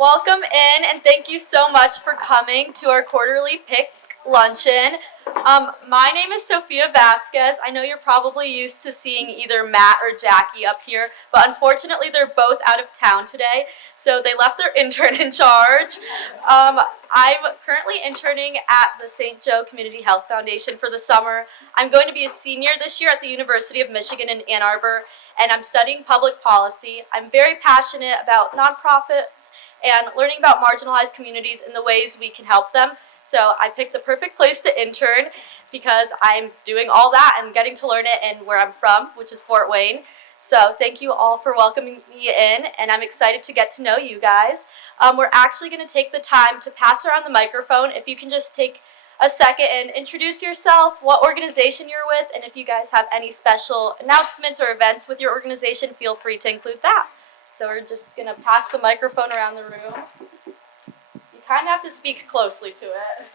Welcome in, and thank you so much for coming to our quarterly PIC Luncheon. My name is Sophia Vasquez. I know you're probably used to seeing either Matt or Jackie up here, but unfortunately they're both out of town today, so they left their intern in charge. I'm currently interning at the St. Joe Community Health Foundation for the summer. I'm going to be a senior this year at the University of Michigan in Ann Arbor, and I'm studying public policy. I'm very passionate about nonprofits and learning about marginalized communities and the ways we can help them. So I picked the perfect place to intern because I'm doing all that and getting to learn it in where I'm from, which is Fort Wayne. So thank you all for welcoming me in, and I'm excited to get to know you guys. We're actually going to take the time to pass around the microphone. If you can just take a second and introduce yourself, what organization you're with, and if you guys have any special announcements or events with your organization, feel free to include that. So we're just going to pass the microphone around the room. You kind of have to speak closely to it.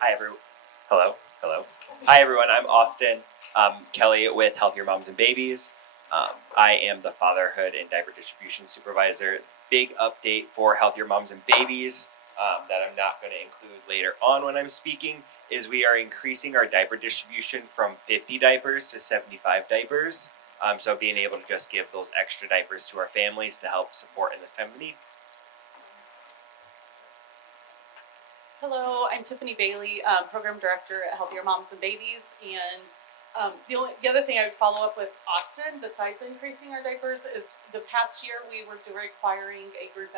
Hi, everyone. Hello. Hi, everyone. I'm Austin. Kelly with Healthier Moms and Babies. I am the Fatherhood and Diaper Distribution Supervisor. Big update for Healthier Moms and Babies that I'm not going to include later on when I'm speaking is we are increasing our diaper distribution from 50 diapers to 75 diapers. So being able to just give those extra diapers to our families to help support in this time of need. Hello, I'm Tiffany Bailey, Program Director at Healthier Moms and Babies, and the other thing I would follow up with Austin, besides increasing our diapers, is the past year we were requiring a group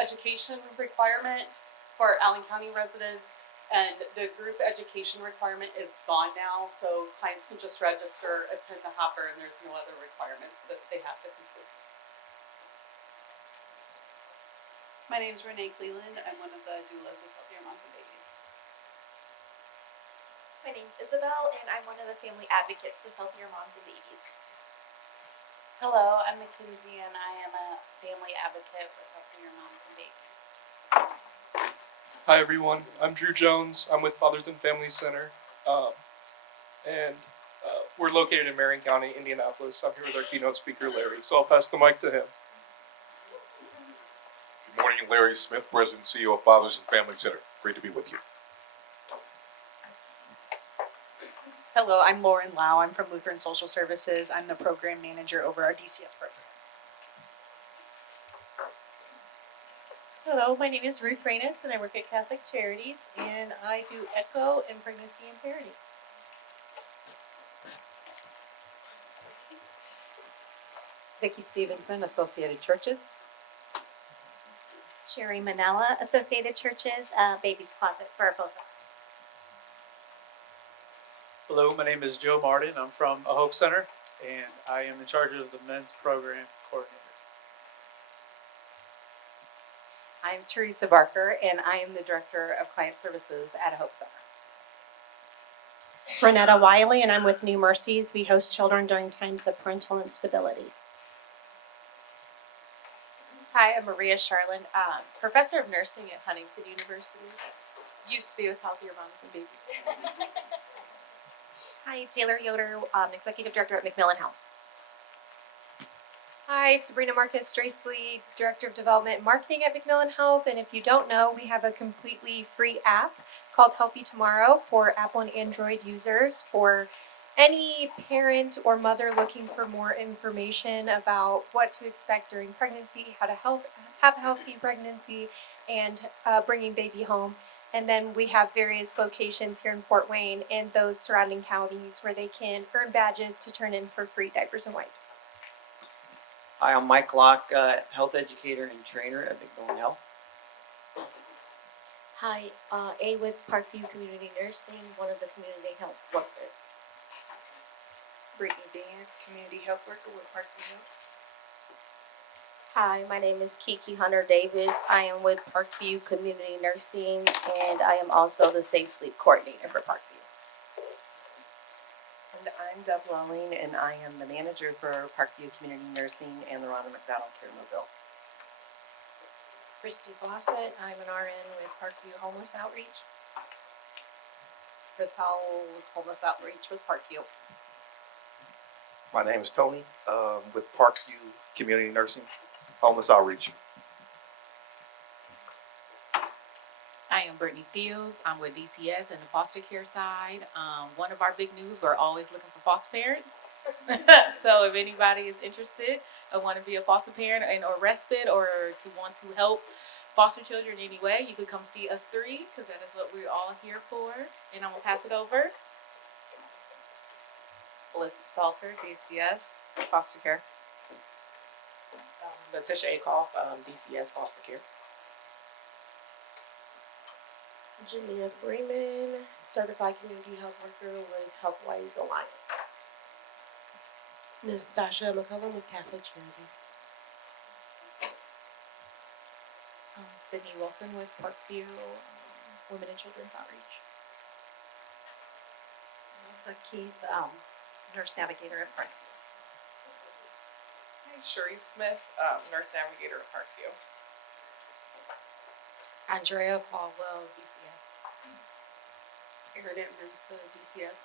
education requirement for Allen County residents, and the group education requirement is gone now, so clients can just register, attend the hopper, and there's no other requirements that they have to complete. My name is Renee Cleland. I'm one of the doulas with Healthier Moms and Babies. My name's Isabel, and I'm one of the family advocates with Healthier Moms and Babies. Hello, I'm Mackenzie, and I am a family advocate with Healthier Moms and Babies. Hi everyone, I'm Drew Jones. I'm with Fathers and Family Center, and we're located in Marion County, Indianapolis. I'm here with our keynote speaker, Larry, so I'll pass the mic to him. Good morning, Larry Smith, President and CEO of Fathers and Family Center. Great to be with you. Hello, I'm Lauren Lau. I'm from Lutheran Social Services. I'm the program manager over our DCS program. Hello, my name is Ruth Reynes, and I work at Catholic Charities, and I do ECHO and pregnancy and parenting. Vicki Stevenson, Associated Churches. Sherry Manella, Associated Churches, Baby's Closet for both of us. Hello, my name is Joe Martin. I'm from a Hope Center, and I am in charge of the men's program coordinator. I'm Teresa Barker, and I am the Director of Client Services at Hope Center. Renetta Wiley, and I'm with New Mercies. We host children during times of parental instability. Hi, I'm Maria Charland, Professor of Nursing at Huntington University. Used to be with Healthier Moms and Babies. Hi, Taylor Yoder, Executive Director at Macmillan Health. Hi, Sabrina Marcus Dracely, Director of Development and Marketing at Macmillan Health. And if you don't know, we have a completely free app called Healthy Tomorrow for Apple and Android users for any parent or mother looking for more information about what to expect during pregnancy, how to have a healthy pregnancy, and bringing baby home. And then we have various locations here in Fort Wayne and those surrounding counties where they can earn badges to turn in for free diapers and wipes. Hi, I'm Mike Locke, health educator and trainer at Macmillan Health. Hi, A with Parkview Community Nursing, one of the community health workers. Brittany Dance, community health worker with Parkview Health. Hi, my name is Kiki Hunter Davis. I am with Parkview Community Nursing, and I am also the Safe Sleep Coordinator for Parkview. And I'm Deb Lelling, and I am the manager for Parkview Community Nursing and the Ronald McDonald Care Mobile. Christy Fawcett, I'm an RN with Parkview Homeless Outreach. Chris Howell with Homeless Outreach with Parkview. My name is Tony, with Parkview Community Nursing, Homeless Outreach. I am Brittany Fields. I'm with DCS and the foster care side. One of our big news, we're always looking for foster parents. So if anybody is interested or want to be a foster parent and or respite or to want to help foster children in any way, you could come see us three because that is what we're all here for. And I'm going to pass it over. Melissa Stalter, DCS, foster care. Letitia Akoff, DCS, foster care. Jamia Freeman, certified community health worker with Healthways Alliance. Nastasha McCullum with Catholic Charities. Sydney Wilson with Parkview Women and Children's Outreach. Melissa Keith, nurse navigator at Parkview. Hi, Cherie Smith, nurse navigator at Parkview. Andrea Caldwell, DCS. Erin Edmonds, DCS.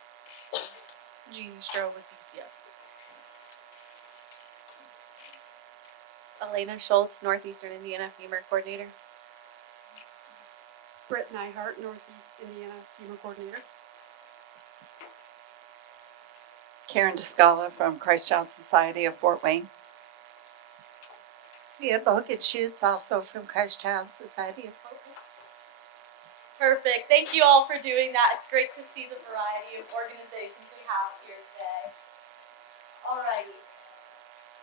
Jeannie Stroh with DCS. Elena Schultz, Northeastern Indiana FIMR coordinator. Britte Nihart, Northeast Indiana FIMR coordinator. Karen Descala from Christ Child Society of Fort Wayne. Leah Bogut-Schutz, also from Christ Child Society of Fort Wayne. Perfect. Thank you all for doing that. It's great to see the variety of organizations we have here today. Alrighty.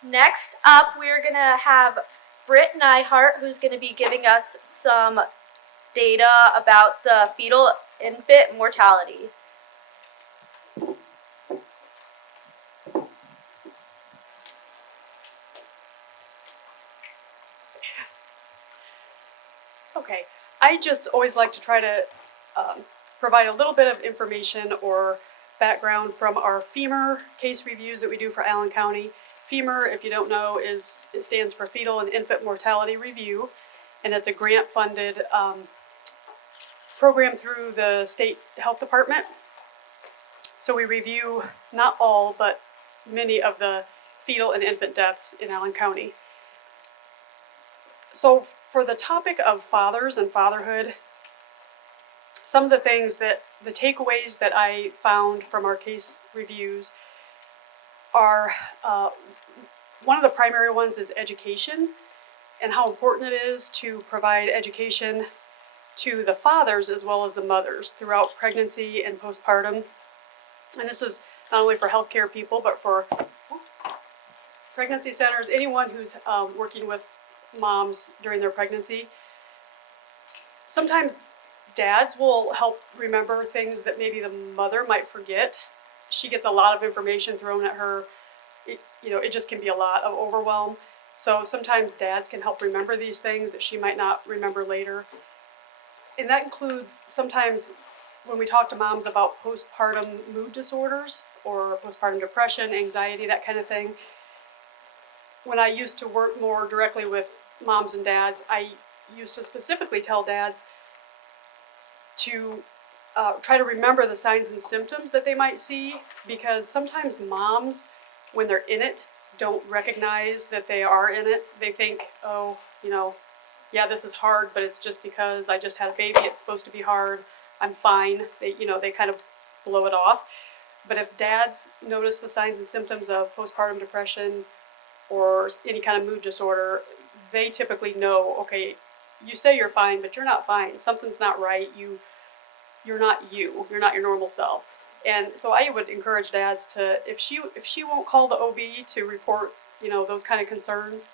Next up, we're going to have Britte Nihart, who's going to be giving us some data about the fetal infant mortality. Okay, I just always like to try to provide a little bit of information or background from our FIMR case reviews that we do for Allen County. FIMR, if you don't know, it stands for Fetal and Infant Mortality Review, and it's a grant-funded program through the state health department. So we review not all, but many of the fetal and infant deaths in Allen County. So for the topic of fathers and fatherhood, some of the things that, the takeaways that I found from our case reviews are, one of the primary ones is education and how important it is to provide education to the fathers as well as the mothers throughout pregnancy and postpartum. And this is not only for healthcare people, but for pregnancy centers, anyone who's working with moms during their pregnancy. Sometimes dads will help remember things that maybe the mother might forget. She gets a lot of information thrown at her. It just can be a lot of overwhelm. So sometimes dads can help remember these things that she might not remember later. And that includes sometimes when we talk to moms about postpartum mood disorders or postpartum depression, anxiety, that kind of thing. When I used to work more directly with moms and dads, I used to specifically tell dads to try to remember the signs and symptoms that they might see, because sometimes moms, when they're in it, don't recognize that they are in it. They think, oh, yeah, this is hard, but it's just because I just had a baby, it's supposed to be hard, I'm fine. They kind of blow it off. But if dads notice the signs and symptoms of postpartum depression or any kind of mood disorder, they typically know, okay, you say you're fine, but you're not fine. Something's not right. You're not you. You're not your normal self. And so I would encourage dads to, if she won't call the OB to report, those kind of concerns,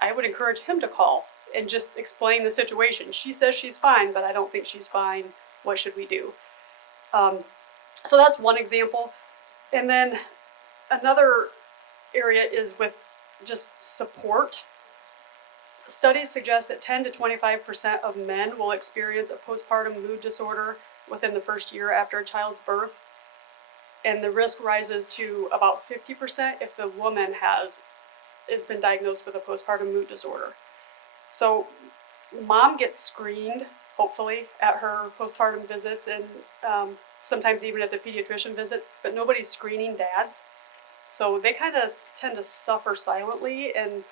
I would encourage him to call and just explain the situation. She says she's fine, but I don't think she's fine. What should we do? So that's one example. And then another area is with just support. Studies suggest that 10 to 25% of men will experience a postpartum mood disorder within the first year after a child's birth. And the risk rises to about 50% if the woman has been diagnosed with a postpartum mood disorder. So mom gets screened, hopefully, at her postpartum visits and sometimes even at the pediatrician visits, but nobody's screening dads. So they kind of tend to suffer silently, and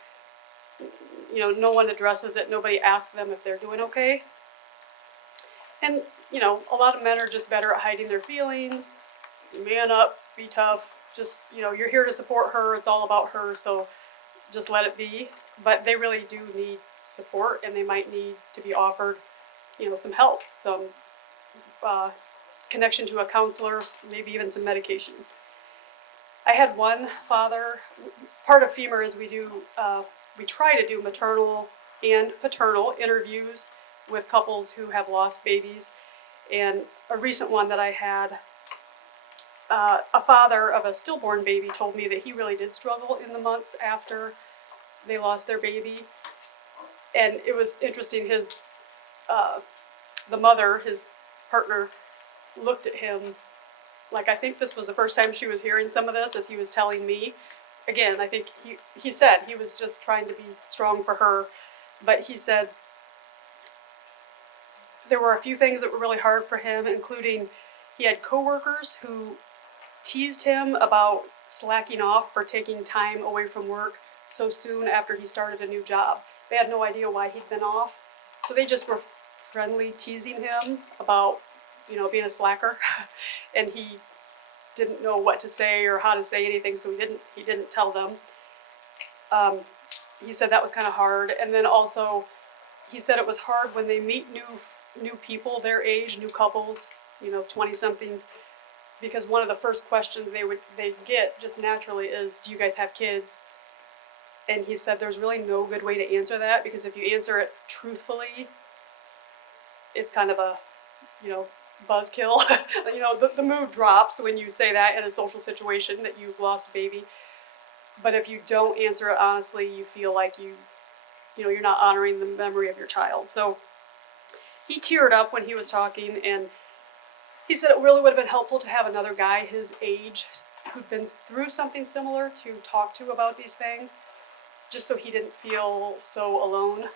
no one addresses it. Nobody asks them if they're doing okay. And a lot of men are just better at hiding their feelings. Man up, be tough. Just you're here to support her. It's all about her. So just let it be. But they really do need support, and they might need to be offered, some help, some connection to a counselor, maybe even some medication. I had one father. Part of FIMR is we try to do maternal and paternal interviews with couples who have lost babies. And a recent one that I had, a father of a stillborn baby told me that he really did struggle in the months after they lost their baby. And it was interesting, the mother, his partner, looked at him like, I think this was the first time she was hearing some of this as he was telling me. Again, I think he said he was just trying to be strong for her, but he said there were a few things that were really hard for him, including he had coworkers who teased him about slacking off for taking time away from work so soon after he started a new job. They had no idea why he'd been off, so they just were friendly teasing him about being a slacker, and he didn't know what to say or how to say anything, so he didn't tell them. He said that was kind of hard, and then also he said it was hard when they meet new people their age, new couples, 20-somethings, because one of the first questions they get just naturally is, do you guys have kids? And he said there's really no good way to answer that, because if you answer it truthfully, it's kind of a buzzkill. The mood drops when you say that in a social situation that you've lost a baby. But if you don't answer it honestly, you feel like you're not honoring the memory of your child. So he teared up when he was talking, and he said it really would have been helpful to have another guy his age who'd been through something similar to talk to about these things, just so he didn't feel so alone.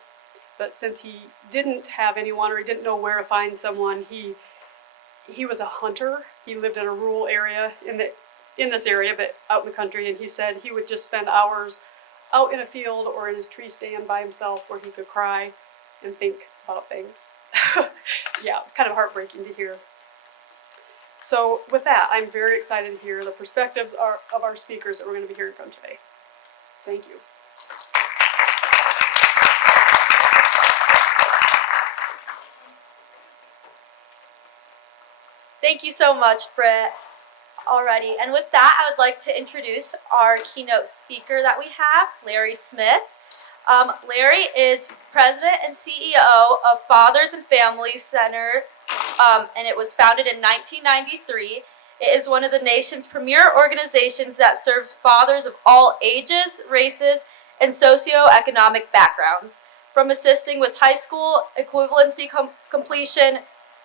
But since he didn't have anyone, or he didn't know where to find someone, he was a hunter. He lived in a rural area in this area, but out in the country, and he said he would just spend hours out in a field or in his tree stand by himself where he could cry and think about things. Yeah, it's kind of heartbreaking to hear. So with that, I'm very excited to hear the perspectives of our speakers that we're going to be hearing from today. Thank you. Thank you so much, Britte. Alrighty, and with that, I would like to introduce our keynote speaker that we have, Larry Smith. Larry is president and CEO of Fathers and Family Center, and it was founded in 1993. It is one of the nation's premier organizations that serves fathers of all ages, races, and socioeconomic backgrounds, from assisting with high school equivalency completion,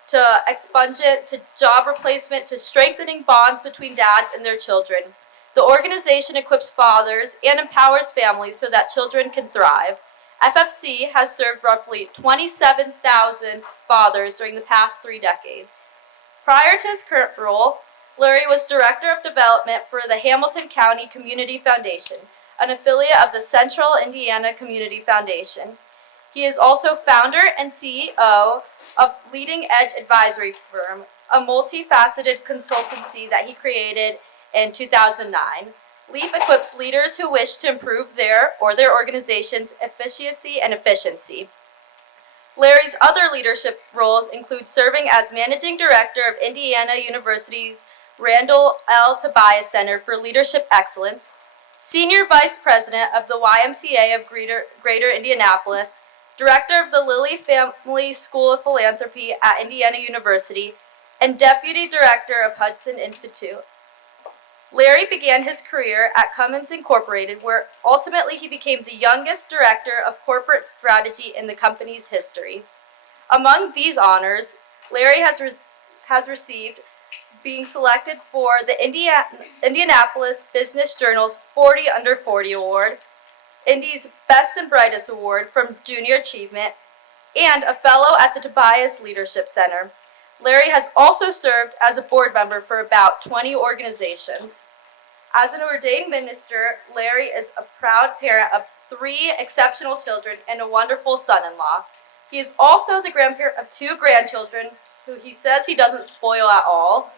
to expungement, to job replacement, to strengthening bonds between dads and their children. The organization equips fathers and empowers families so that children can thrive. FFC has served roughly 27,000 fathers during the past 3 decades. Prior to his current role, Larry was Director of Development for the Hamilton County Community Foundation, an affiliate of the Central Indiana Community Foundation. He is also founder and CEO of Leading Edge Advisory Firm, a multifaceted consultancy that he created in 2009. LEAF equips leaders who wish to improve their organization's efficiency and efficiency. Larry's other leadership roles include serving as Managing Director of Indiana University's Randall L. Tobias Center for Leadership Excellence, Senior Vice President of the YMCA of Greater Indianapolis, Director of the Lilly Family School of Philanthropy at Indiana University, and Deputy Director of Hudson Institute. Larry began his career at Cummins Incorporated, where ultimately he became the youngest director of corporate strategy in the company's history. Among these honors, Larry has received being selected for the Indianapolis Business Journal's 40 Under 40 Award, Indy's Best and Brightest Award from Junior Achievement, and a fellow at the Tobias Leadership Center. Larry has also served as a board member for about 20 organizations. As an ordained minister, Larry is a proud parent of 3 exceptional children and a wonderful son-in-law. He is also the grandparent of 2 grandchildren who he says he doesn't spoil at all.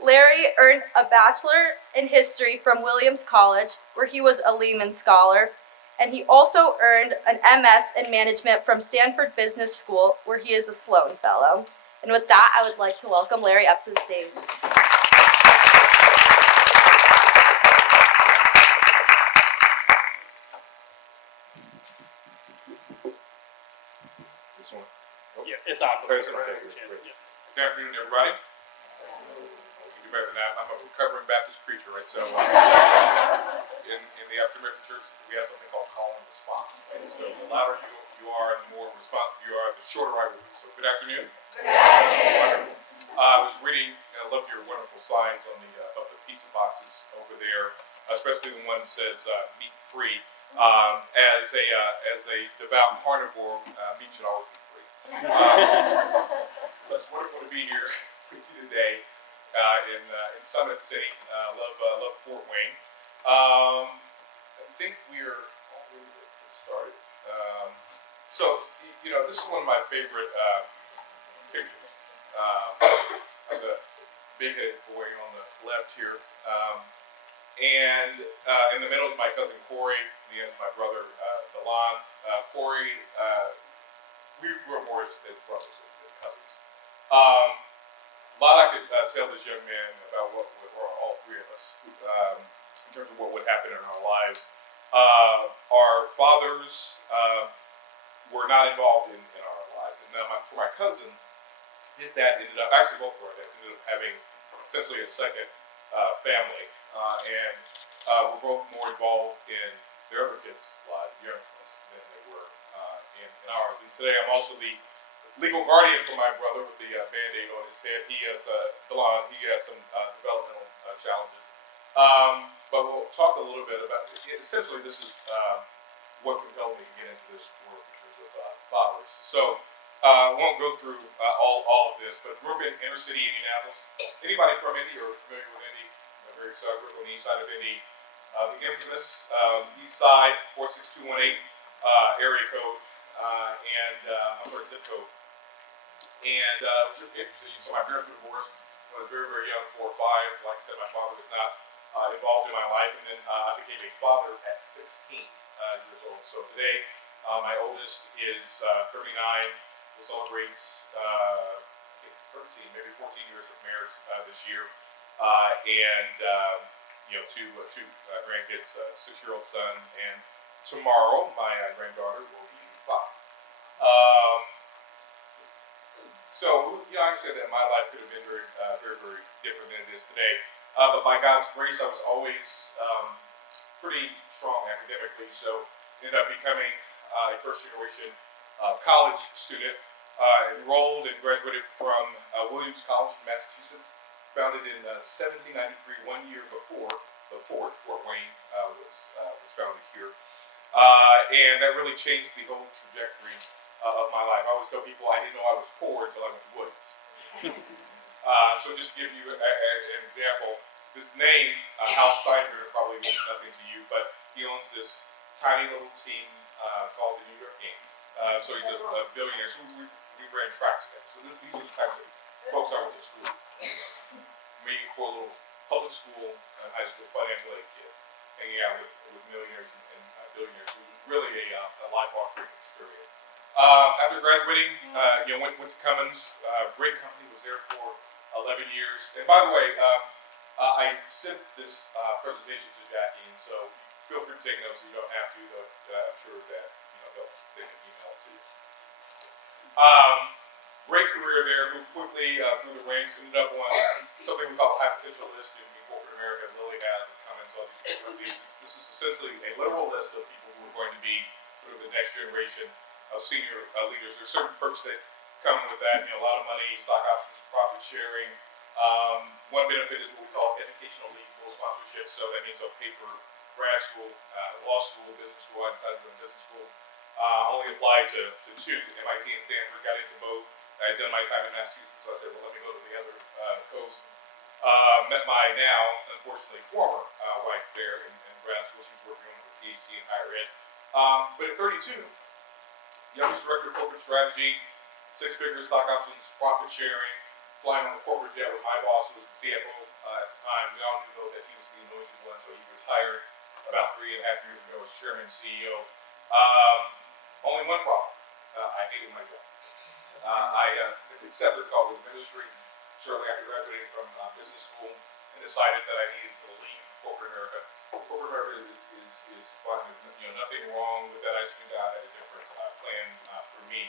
Larry earned a bachelor in history from Williams College, where he was a Lehman Scholar, and he also earned an MS in management from Stanford Business School, where he is a Sloan Fellow. And with that, I would like to welcome Larry up to the stage. This one? Yeah, it's on. Okay, great. Good afternoon, everybody. You do better than that. I'm a recovering Baptist preacher, right? So, in the African American church, we have something called call and response. Right? So, the louder you are, and the more responsive you are, the shorter I will be. So, good afternoon. Good afternoon. I was reading, and I loved your wonderful signs on the of the pizza boxes over there, especially the one that says meat free. As a devout carnivore, meat should always be free. But it's wonderful to be here with you today in Summit City. Love Fort Wayne. I think we are all ready to get started. So this is one of my favorite pictures. Of the big-headed boy on the left here, and in the middle is my cousin Corey. The end is my brother Delon. Corey, we grew up more as brothers than cousins. A lot I could tell this young man about what all 3 of us, in terms of what would happen in our lives. Our fathers were not involved in our lives, and now for my cousin, his dad ended up, actually both of our dads ended up having essentially a second family, and were both more involved in their other kids' lives, younger ones, than they were in ours. And today I'm also the legal guardian for my brother with the Band-Aid on his head. He has, Delon, he has some developmental challenges. But we'll talk a little bit about, essentially this is what compelled me to get into this work because of fathers. So, I won't go through all of this, but grew up in inner city Indianapolis. Anybody from Indy or familiar with Indy? I'm very excited. Grew up on the east side of Indy. The infamous east side, 46218 area code, zip code. And it was just interesting. So my parents were divorced when I was very, very young, 4 or 5. Like I said, my father was not involved in my life. And then I became a father at 16 years old. So today, my oldest is 39. Celebrates 13, maybe 14 years of marriage this year, and two grandkids, 6-year-old son, and tomorrow my granddaughter will be 5. So I understand that my life could have been very, very different than it is today, but by God's grace, I was always pretty strong academically. So ended up becoming a first-generation college student. Enrolled and graduated from Williams College in Massachusetts, founded in 1793, 1 year before the Fort Wayne was founded here. And that really changed the whole trajectory of my life. I always tell people I didn't know I was poor until I went to Williams. So just to give you an example, this name, Hal Steinberg, probably means nothing to you, but he owns this tiny little team called the New York Yankees. So he's a billionaire. So we ran tracks together. So these are the types of folks I went to school with. Me, poor little public school and high school financial aid kid, hanging out with millionaires and billionaires. It was really a life-altering experience. After graduating, went to Cummins. Great company, was there for 11 years. And by the way, I sent this presentation to Jackie, and so feel free to take notes if you don't have to, but I'm sure that they can email it to you. Great career there, moved quickly through the ranks, ended up on something we call a high potential list in corporate America. Lily has and Cummins, all these companies. This is essentially a literal list of people who are going to be sort of the next generation of senior leaders. There's certain perks that come with that, a lot of money, stock options, profit sharing. One benefit is what we call educational leave, full sponsorship. So that means they'll pay for grad school, law school, business school. I decided to go to business school. Only applied to 2, MIT and Stanford, got into both. I had done my time in Massachusetts, so I said, well, let me go to the other coast. Met my now, unfortunately, former wife there in grad school. She was working on her PhD in higher ed. But at 32, youngest director of corporate strategy, 6-figure stock options, profit sharing, flying on the corporate jet with my boss, who was the CFO at the time. We all knew that he was the anointed one, so he retired about 3.5 years ago as chairman and CEO. Only one problem. I hated my job. I accepted the call to the ministry shortly after graduating from business school and decided that I needed to leave corporate America. Corporate America is fun. Nothing wrong with that. I just knew God had a different plan for me.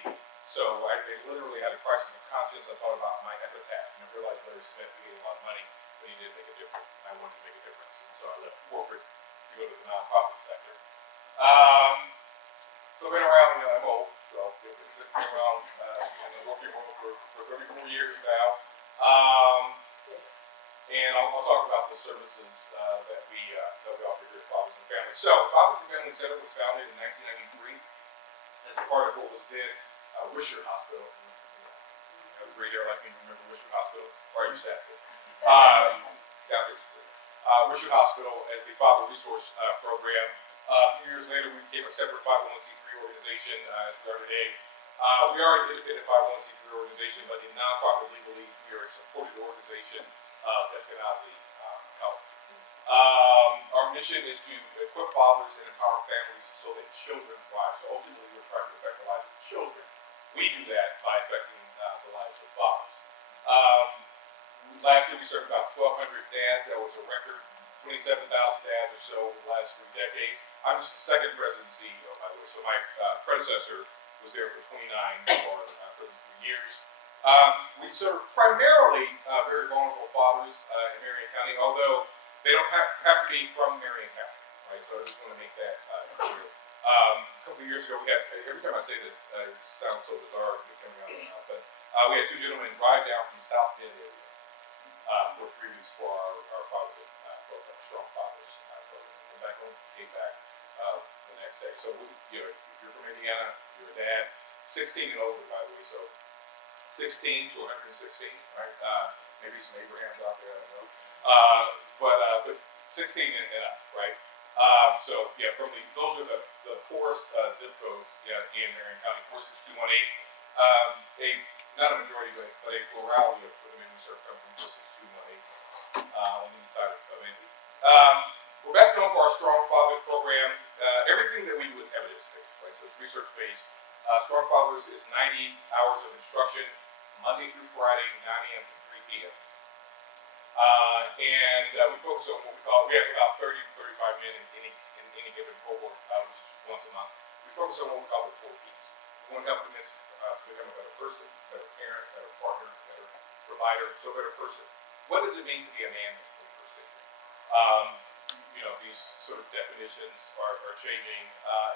So I literally had a crisis of conscience. I thought about my epitaph and I realized Larry Smith made a lot of money, but he didn't make a difference. I wanted to make a difference. So I left corporate to go to the nonprofit sector. So I've been around, I'm old, so I've been around in the working world for 34 years now. And I'll talk about the services that we offer here at Fathers and Families. So Fathers and Family Center was founded in 1993 as a part of what was then Wisher Hospital. Everybody there like me remember Wisher Hospital? Or I used to have to. Wisher Hospital as the Father Resource Program. A few years later, we became a separate 501c3 organization as we are today. We are an independent 501c3 organization, but in nonprofit legalese, we are a supported organization of Eskenazi Health. Our mission is to equip fathers and empower families so that children thrive. So ultimately, we're trying to affect the lives of children. We do that by affecting the lives of fathers. Last year, we served about 1,200 dads. That was a record. 27,000 dads or so in the last 3 decades. I'm just the second president and CEO, by the way. So my predecessor was there for 29 or 33 years. We serve primarily very vulnerable fathers in Marion County, although they don't have to be from Marion County, right? So I just want to make that clear. A couple of years ago, we had, every time I say this, it sounds so bizarre, but we had 2 gentlemen drive down from South Bend area for 3 weeks for our fatherhood program, Strong Fathers program. Went back home, came back the next day. So if you're from Indiana, you're a dad, 16 and older, by the way. So 16 to 116, right? Maybe some Abrahams out there, I don't know. But 16 and up, right? So yeah, those are the poorest zip codes in Marion County, 46218. Not a majority, but a plurality of the men who serve come from 46218 on the east side of Indy. We're best known for our Strong Fathers program. Everything that we do is evidence-based, right? So it's research-based. Strong Fathers is 90 hours of instruction, Monday through Friday, 9 a.m. to 3 p.m. And we focus on what we have about 30 to 35 men in any given cohort, which is once a month. We focus on what we call the 4 Ps. We want to help the men to become a better person, better parent, better partner, better provider, so a better person. What does it mean to be a man in the 21st century? These sort of definitions are changing.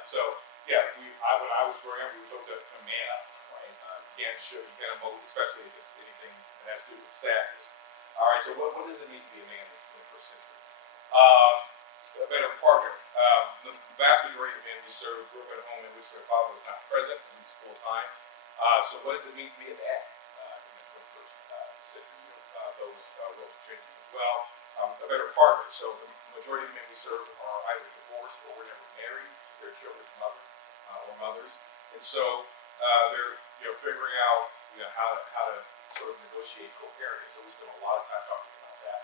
So yeah, when I was growing up, we were told to man up, right? You can't emote, especially if it's anything that has to do with sadness. All right, so what does it mean to be a man in the 21st century? A better partner. The vast majority of men we serve grew up in a home in which their father was not present, at least full time. So what does it mean to be a dad in the 21st century? Those roles are changing as well. A better partner. So the majority of men we serve are either divorced or were never married to their children's mother or mothers, and so they're figuring out how to sort of negotiate co-parenting. So we spend a lot of time talking about that.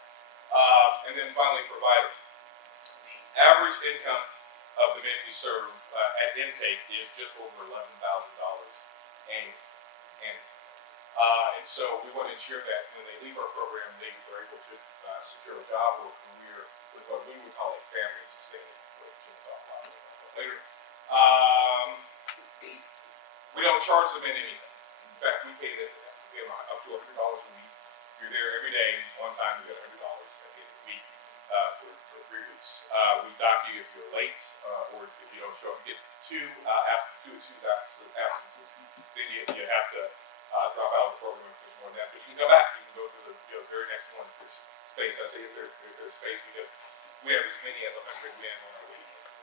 And then finally, providing. The average income of the men we serve at intake is just over $11,000 annually. And so we want to ensure that when they leave our program, they are able to secure a job or a career with what we would call a family sustaining, which we'll talk about later. We don't charge the men anything. In fact, we pay them up to $100 a week. If you're there every day, one time you get $100 at the end of the week for 3 weeks. We dock you if you're late or if you don't show up. You get two excused absences. Then you have to drop out of the program if there's more than that. But you can come back. You can go through the very next one if there's space. I say if there's space because we have as many as 100 men on our waiting list.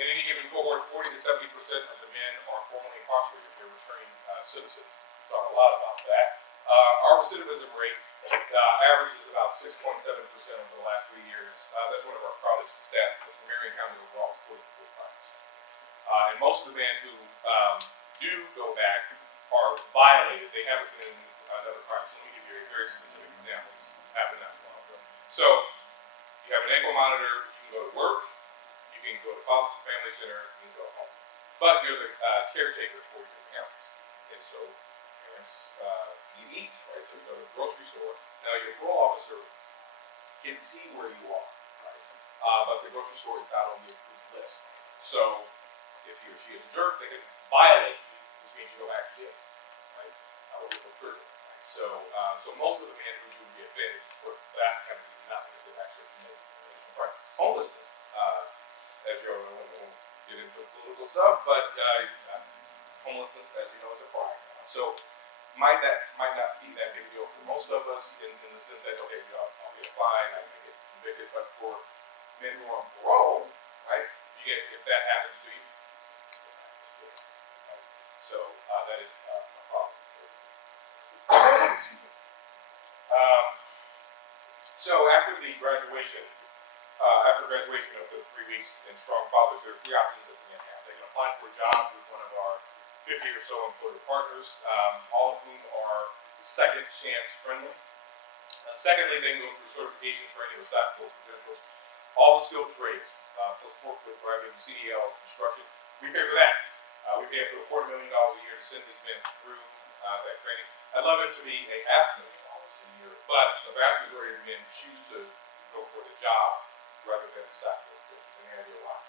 In any given cohort, 40 to 70% of the men are formerly incarcerated. They're returning citizens. We talk a lot about that. Our recidivism rate averages about 6.7% over the last 3 years. That's one of our proudest stats because for Marion County overall, it's 45%. And most of the men who do go back are violated. They haven't been another crime. So let me give you a very specific example. This happened not too long ago. So you have an ankle monitor. You can go to work. You can go to family center. You can go home. But you're the caretaker for your parents. And so parents you eat, right? So you go to the grocery store. Now your parole officer can see where you are, right? But the grocery store is not on the approved list. So if he or she is a jerk, they can violate you, which means you go back to jail, right? Or go to prison, right? So most of the men who do get offended for that kind of reason, not because they've actually committed a crime. Homelessness, as you know, I won't get into political stuff, but homelessness, as you know, is a crime. So might not be that big a deal for most of us in the sense that, okay, you know, I'll get a fine, I can get convicted, but for men who are on parole, right, you get, if that happens to you, right? So that is a problem. So after the graduation, after graduation of the 3 weeks in Strong Fathers, there are 3 options that the men have. They can apply for a job with one of our 50 or so employer partners, all of whom are second chance friendly. Secondly, they go through certification training with staff credentials, all the skilled trades, plus forklift driving, CDL, construction. We pay for that. We pay for $250,000 a year to send these men through that training. I'd love it to be a $500,000 a year, but the vast majority of men choose to go for the job rather than staff credentials. Any idea why?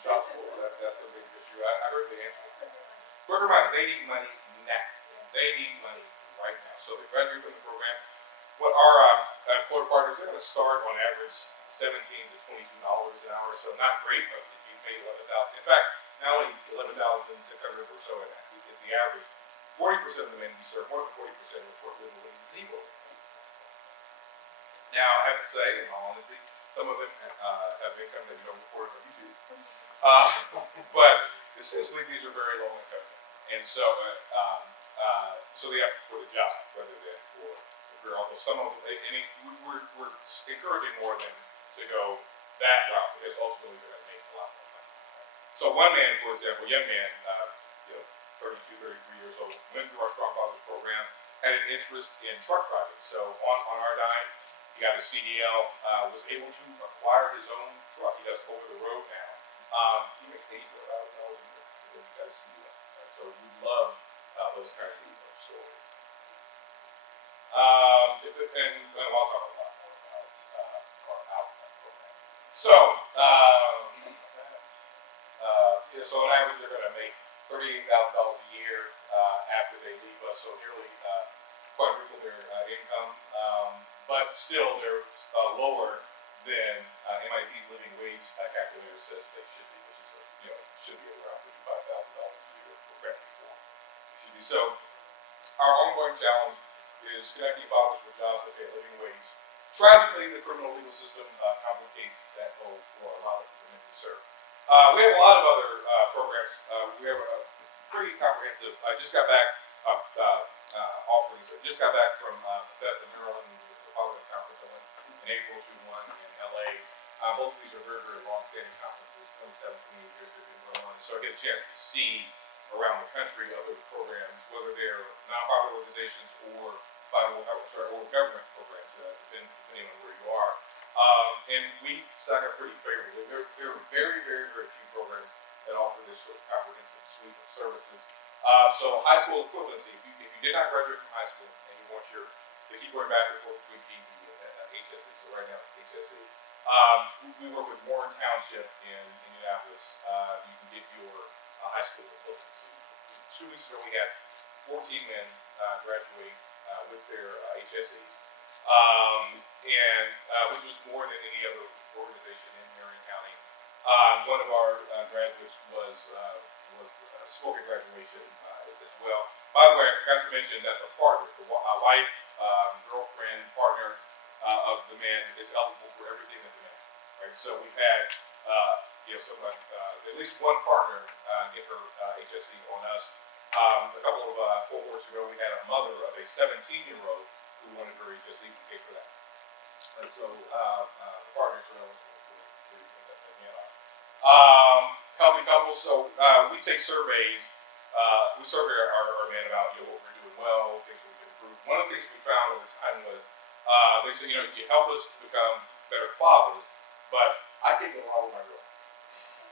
Child support, that's a big issue. I heard the answer. Quicker money, they need money now. They need money right now. So they graduate from the program. What our employer partners, they're going to start on average $17 to $22 an hour. So not great, but if you pay $11,000, in fact, not only $11,600 or so is the average. 40% of the men you serve, more than 40% report literally zero. Now, I have to say, in all honesty, some of them have income that you don't report on YouTube. But essentially, these are very low income, and so so they have to for the job rather than for the career. Although some of them, we're encouraging more of them to go that route because ultimately they're going to make a lot more money. So one man, for example, young man, 32, 33 years old, went through our Strong Fathers program, had an interest in truck driving. So on our dime, he got a CDL, was able to acquire his own truck. He does over the road now. He makes $84,000 a year. He's got a CDL. So we love those kinds of stories. And I'll talk a lot more about our outcome program. So, so on average, they're going to make $38,000 a year after they leave us. So nearly quadruple their income. But still, they're lower than MIT's living wage calculator says they should be, which is should be around $55,000 a year for family form. So our ongoing challenge is connecting fathers with jobs that pay a living wage. Tragically, the criminal legal system complicates that goal for a lot of the men we serve. We have a lot of other programs. We have a pretty comprehensive. I just got back offerings. I just got back from Bethesda, Maryland, the Fatherhood conference I went in April to one in LA. Both of these are very, very long-standing conferences, 27, 28 years they've been going on. So I get a chance to see around the country other programs, whether they're nonprofit organizations or government programs, depending on where you are. And we stack up pretty favorably. There are very, very, very few programs that offer this sort of comprehensive suite of services. So high school equivalency, if you did not graduate from high school and you want they keep going back and forth between TV and HSE, so right now it's HSE. We work with Warren Township in Indianapolis. You can get your high school equivalency. 2 weeks ago we had 14 men graduate with their HSEs, and which was more than any other organization in Marion County. One of our graduates was spoke at graduation as well. By the way, I forgot to mention that the partner, the wife, girlfriend, partner of the man is eligible for everything of the man. Right? So we've had at least one partner get her HSE on us. A couple of cohorts ago, we had a mother of a 17-year-old who wanted her HSE to pay for that. And so the partners are healthy couples. So we take surveys. We survey our men about what we're doing well, things we can improve. One of the things we found over time was they said, you help us to become better fathers, but I can't get along with my girl.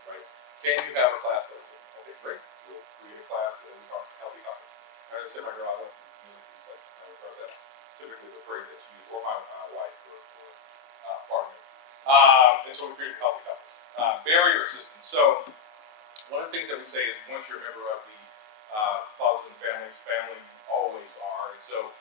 Right? Can you have a class that is okay, great. We'll create a class that we call healthy couples. I just said my girl, I don't use these sexes. That's typically the phrase that's used, or my wife or partner. And so we created healthy couples. Barrier systems. So one of the things that we say is once you're a member of the fathers and families, family you always are. And so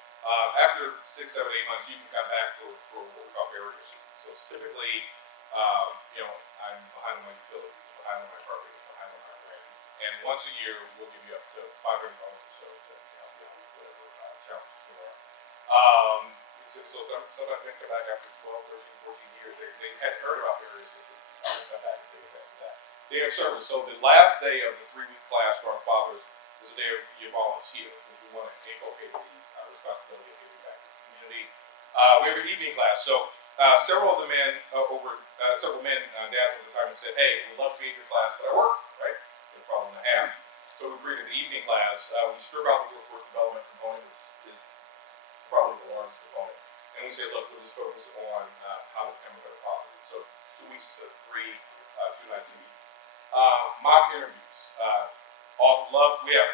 after 6, 7, 8 months, you can come back for what we call barrier systems. So typically, I'm behind on my utilities, behind on my property, behind on my rent. And once a year, we'll give you up to $500 or so to help you with whatever challenges there are. So sometimes they come back after 12, 13, 14 years. They hadn't heard about barrier systems. They come back and take advantage of that. Day of service. So the last day of the 3-week class for our fathers is a day of you volunteer, because we want to inculcate the responsibility of giving back to the community. We have an evening class. So several of the men dads over the time have said, hey, we'd love to be in your class, but I work, right? There's a problem and a half. So we created the evening class. We strip out the workforce development component, which is probably the largest component. And we say, look, we'll just focus on how to become a better father. So it's 2 weeks instead of 3, 2 nights a week. Mock interviews. We have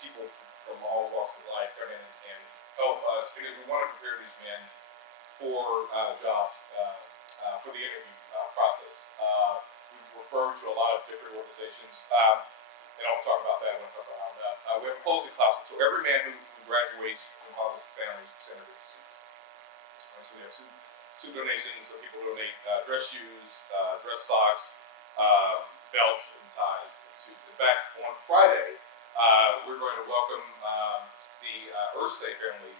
people from all walks of life come in and help us because we want to prepare these men for jobs, for the interview process. We've referred to a lot of different organizations, and I'll talk about that when I talk about that. We have a closing class, so every man who graduates from fathers and families is entered into soup. And so we have soup donations, so people donate dress shoes, dress socks, belts and ties and suits. In fact, on Friday, we're going to welcome the Ursay family.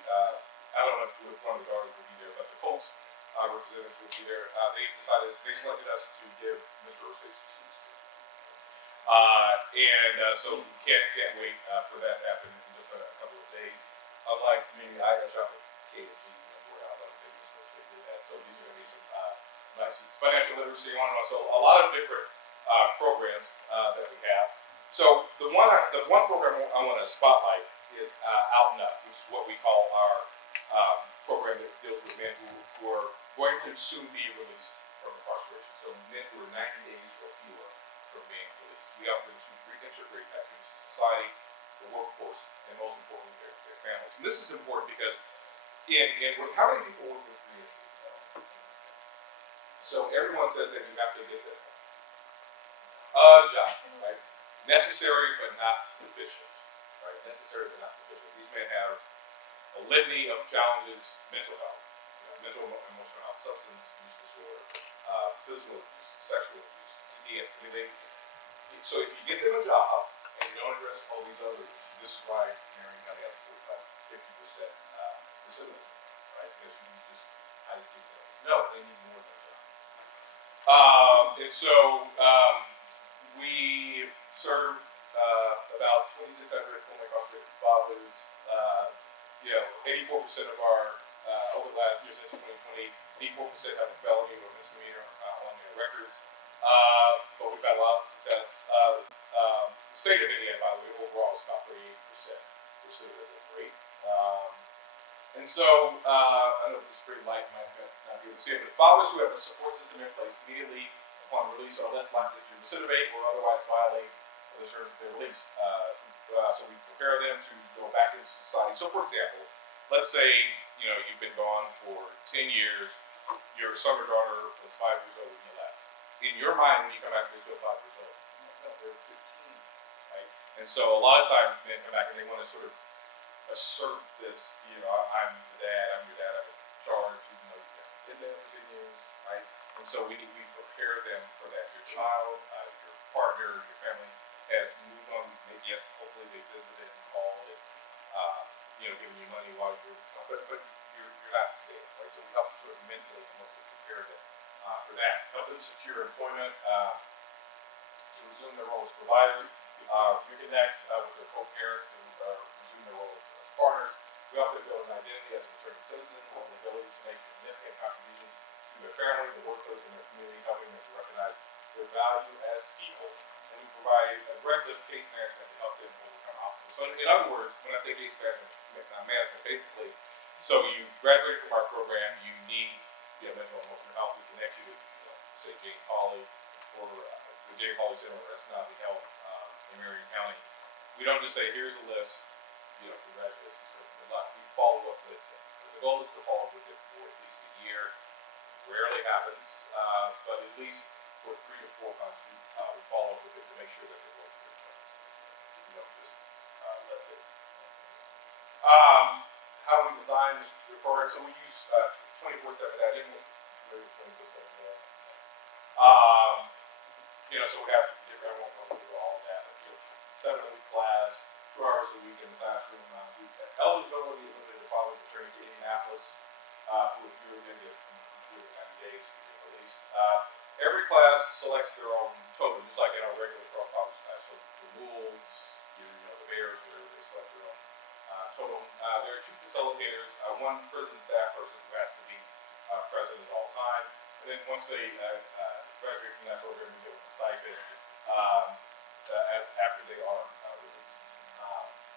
I don't know if one of the daughters will be there, but the Colts representatives will be there. They selected us to give Mr. Ursay some suits. So we can't wait for that to happen in just a couple of days. Unlike me, I shop at KFG and Royale. I don't think Mr. Ursay did that. So these are going to be some nice suits. Financial literacy, on and on. So a lot of different programs that we have. So the one program I want to spotlight is Out and Up, which is what we call our program that deals with men who are going to soon be released from incarceration. So men who are 90 days or fewer from being released. We help them to reintegrate back into society, the workforce, and most importantly, their families. And this is important because how many people work with reentry? So everyone says that you have to get this job, right? Necessary but not sufficient, right? Necessary but not sufficient. These men have a litany of challenges: mental health, mental and emotional health, substance use disorder, physical abuse, sexual abuse, PTSD. So if you get them a job and you don't address all these other issues, this is why Marion County has 50% recidivism, right? Because you just high school. No, they need more than a job. And so we serve about 2,600 formerly incarcerated fathers. 84% of our, over the last year since 2020, 84% have a felony or misdemeanor on their records. But we've had a lot of success. The state of Indiana, by the way, overall is about 38% recidivism rate. And so, I know this is pretty light, might not be able to see it, but fathers who have a support system in place immediately upon release are less likely to recidivate or otherwise violate the terms of their release. So we prepare them to go back into society. So, for example, let's say you've been gone for 10 years. Your summer daughter was 5 years old when you left. In your mind, when you come back, they're still 5 years old. No, they're 15, right? And so a lot of times men come back and they want to sort of assert this. I'm the dad. I'm your dad. I'm in charge. Even though you've been there for 10 years, right? And so we prepare them for that. Your child, your partner, your family has moved on. Yes, hopefully they visited and called and giving you money while you're, but you're not there, right? So we help sort of mentally and emotionally prepare them for that. Help them secure employment, to resume their role as providers. reconnect with their co-parents who resume their role as partners. We often build an identity as a returning citizen with the ability to make significant contributions to their family, the workplace, and their community, helping them to recognize their value as people. And we provide aggressive case management to help them overcome obstacles. So in other words, when I say case management, basically, so you graduate from our program, you need mental and emotional health. We connect you with, say, Jane Colley or the Jane Colley Center or Eskenazi Health in Marion County. We don't just say, here's a list, congratulations, good luck. We follow up with them. The goal is to follow up with them for at least a year. Rarely happens, but at least for 3 to 4 months, we follow up with it to make sure that they're going through the training. We don't just let it. How we design the program, so we use 24/7. I didn't really 24/7. So we have different. I won't go through all of that. But it's 7-week class, 2 hours a week in the classroom. Eligibility is limited to following the training to Indianapolis, who if you're going to get from 90 days to be released. Every class selects their own token, just like in our regular 12 college class. So the Wolves, the Bears, whatever, they select their own totem. There are 2 facilitators, 1 prison staff person who has to be present at all times. And then once they graduate from that program, we give them a stipend after they are released.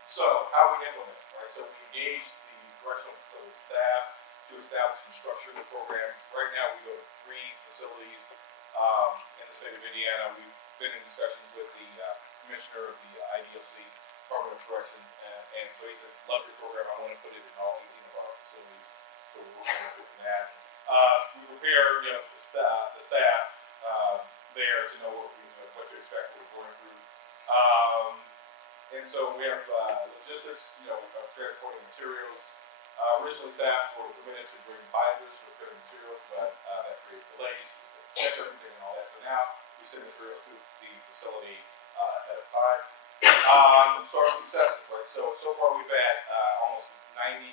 So how we implement it, right? So we engage the correctional facility staff to establish and structure the program. Right now we go to 3 facilities in the state of Indiana. We've been in discussions with the commissioner of the IDOC, Department of Corrections, and so he says, love your program, I want to put it in all 18 of our facilities. So we're working on that. We prepare the staff there to know what to expect, what we're going through. And so we have logistics, transporting materials. Originally staff were permitted to bring binders for printing materials, but that created delays, everything and all that. So now we send materials to the facility ahead of time. So our successes, right? So far we've had almost 90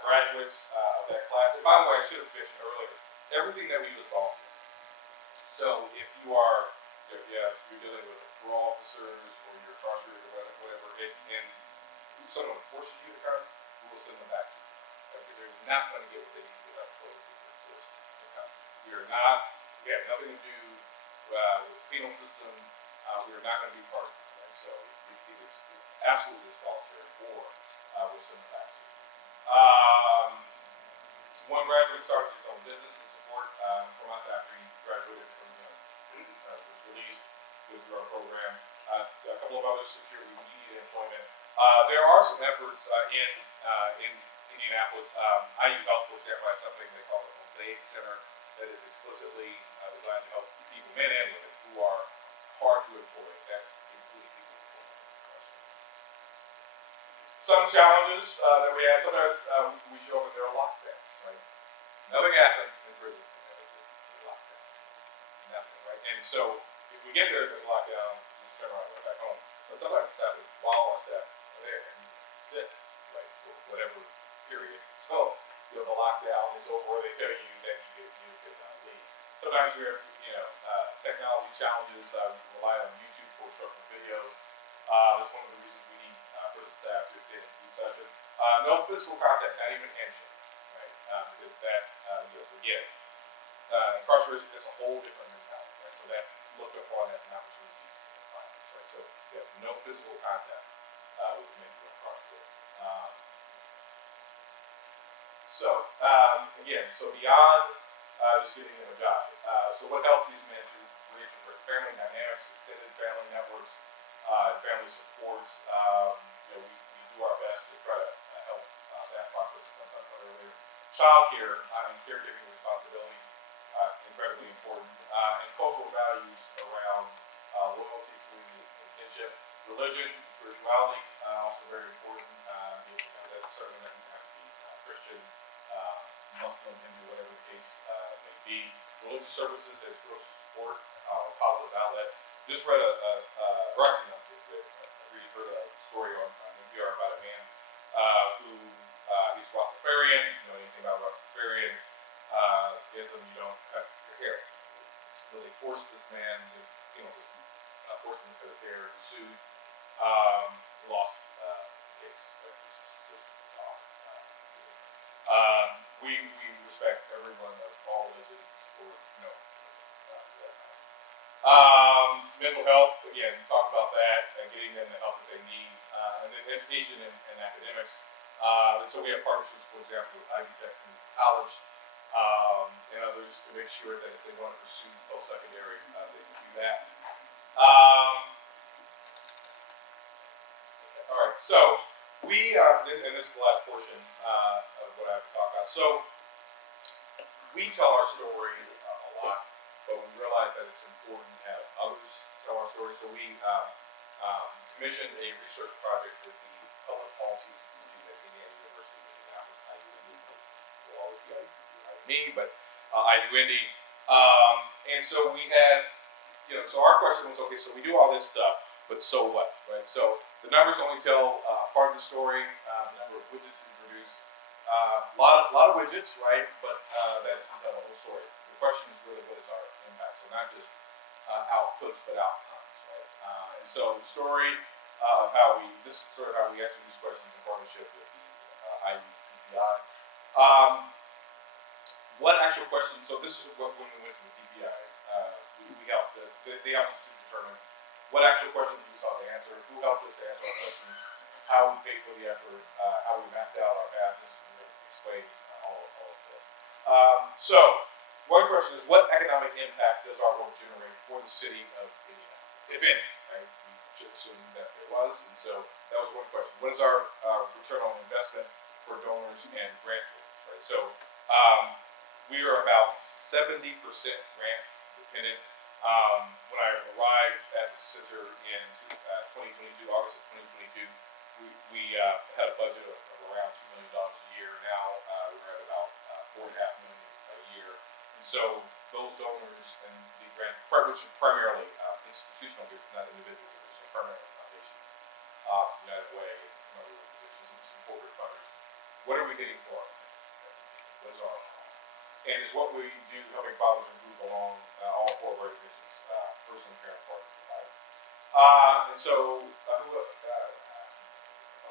graduates of that class. And by the way, I should have mentioned earlier, everything that we do is volunteer. So if you are, you're dealing with parole officers or you're incarcerated or whatever, and someone forces you to come, we will send them back to you. Because they're not going to get what they need to get out of the we have nothing to do with the penal system. We are not going to be part of it. Right? So it is absolutely voluntary, or we'll send them back to you. One graduate started his own business in support from us after he graduated from was released with our program. A couple of others secured immediate employment. There are some efforts in Indianapolis. IU Health, for example, has something they call the Mosaic Center that is explicitly designed to help people, men and women, who are hard to employ. That's including people with employment. Some challenges that we have, sometimes we show up and they're locked down, right? Nothing happens in prison. It's locked down. Nothing, right? And so if we get there, there's lockdown, we just turn around and go back home. But sometimes it's happening while our staff are there and you just sit, right, for whatever period. So, the lockdown is over, or they tell you that you can leave. Sometimes we have, technology challenges. We rely on YouTube for instructional videos. That's one of the reasons we need prison staff to attend each session. No physical contact, not even handshake, right? Because that, again, incarceration is a whole different mentality, right? So that's looked upon as an opportunity for violence, right? So you have no physical contact with the men who are incarcerated. So beyond just getting them a job. So what helps these men to reintegrate family dynamics, extended family networks, family supports. We do our best to try to help that process as I talked about earlier. Childcare and caregiving responsibilities, incredibly important. And cultural values around loyalty, community, and kinship. Religion, spirituality, also very important. That certainly doesn't have to be Christian, Muslim, Hindu, whatever the case may be. Religious services as social support, positive outlets. Just read Bryson, we heard a story on NPR about a man who he's Rastafarian. You know anything about Rastafarianism? You don't cut your hair. So they forced this man, the penal system, forced them to the care and sued, lost the case. Just off. We respect everyone of all religions or no. Mental health, again, we talked about that, and getting them the help that they need, and then education and academics. And so we have partnerships, for example, with Ivy Tech Community College, and others to make sure that if they want to pursue post-secondary, they can do that. All right, so we, and this is the last portion of what I have to talk about. So we tell our story a lot, but we realize that it's important to have others tell our story. So we commissioned a research project with the Public Policy Institute at Indiana University of Indianapolis, IUIndy. Will always be me, but IUIndy. And so we had, so our question was, okay, so we do all this stuff, but so what, right? So the numbers only tell part of the story, the number of widgets we produce. A lot of widgets, right? But that doesn't tell the whole story. The question is really, what is our impact? So not just outputs, but outcomes, right? And so the story of this is sort of how we answer these questions in partnership with the IUPPI. What actual questions? So this is what when we went to the DPI, we helped. They helped us to determine what actual questions we sought to answer, who helped us to answer our questions, how we paid for the effort, how we mapped out our path. This is going to explain all of this. So one question is, what economic impact does our work generate for the city of Indianapolis, if any? Right? We should assume that there was, and so that was one question. What is our return on investment for donors and grant holders? Right? So we are about 70% grant dependent. When I arrived at the center in 2022, August of 2022, we had a budget of around $2 million a year. Now we're at about $4.5 million a year. And so those donors and the grant, which are primarily institutional groups, not individual groups, so primarily foundations, United Way, and some other organizations, and some corporate funders. What are we getting for our money? What is our And is what we do helping fathers improve along all four of our divisions, person, parent, partner, provider. And so,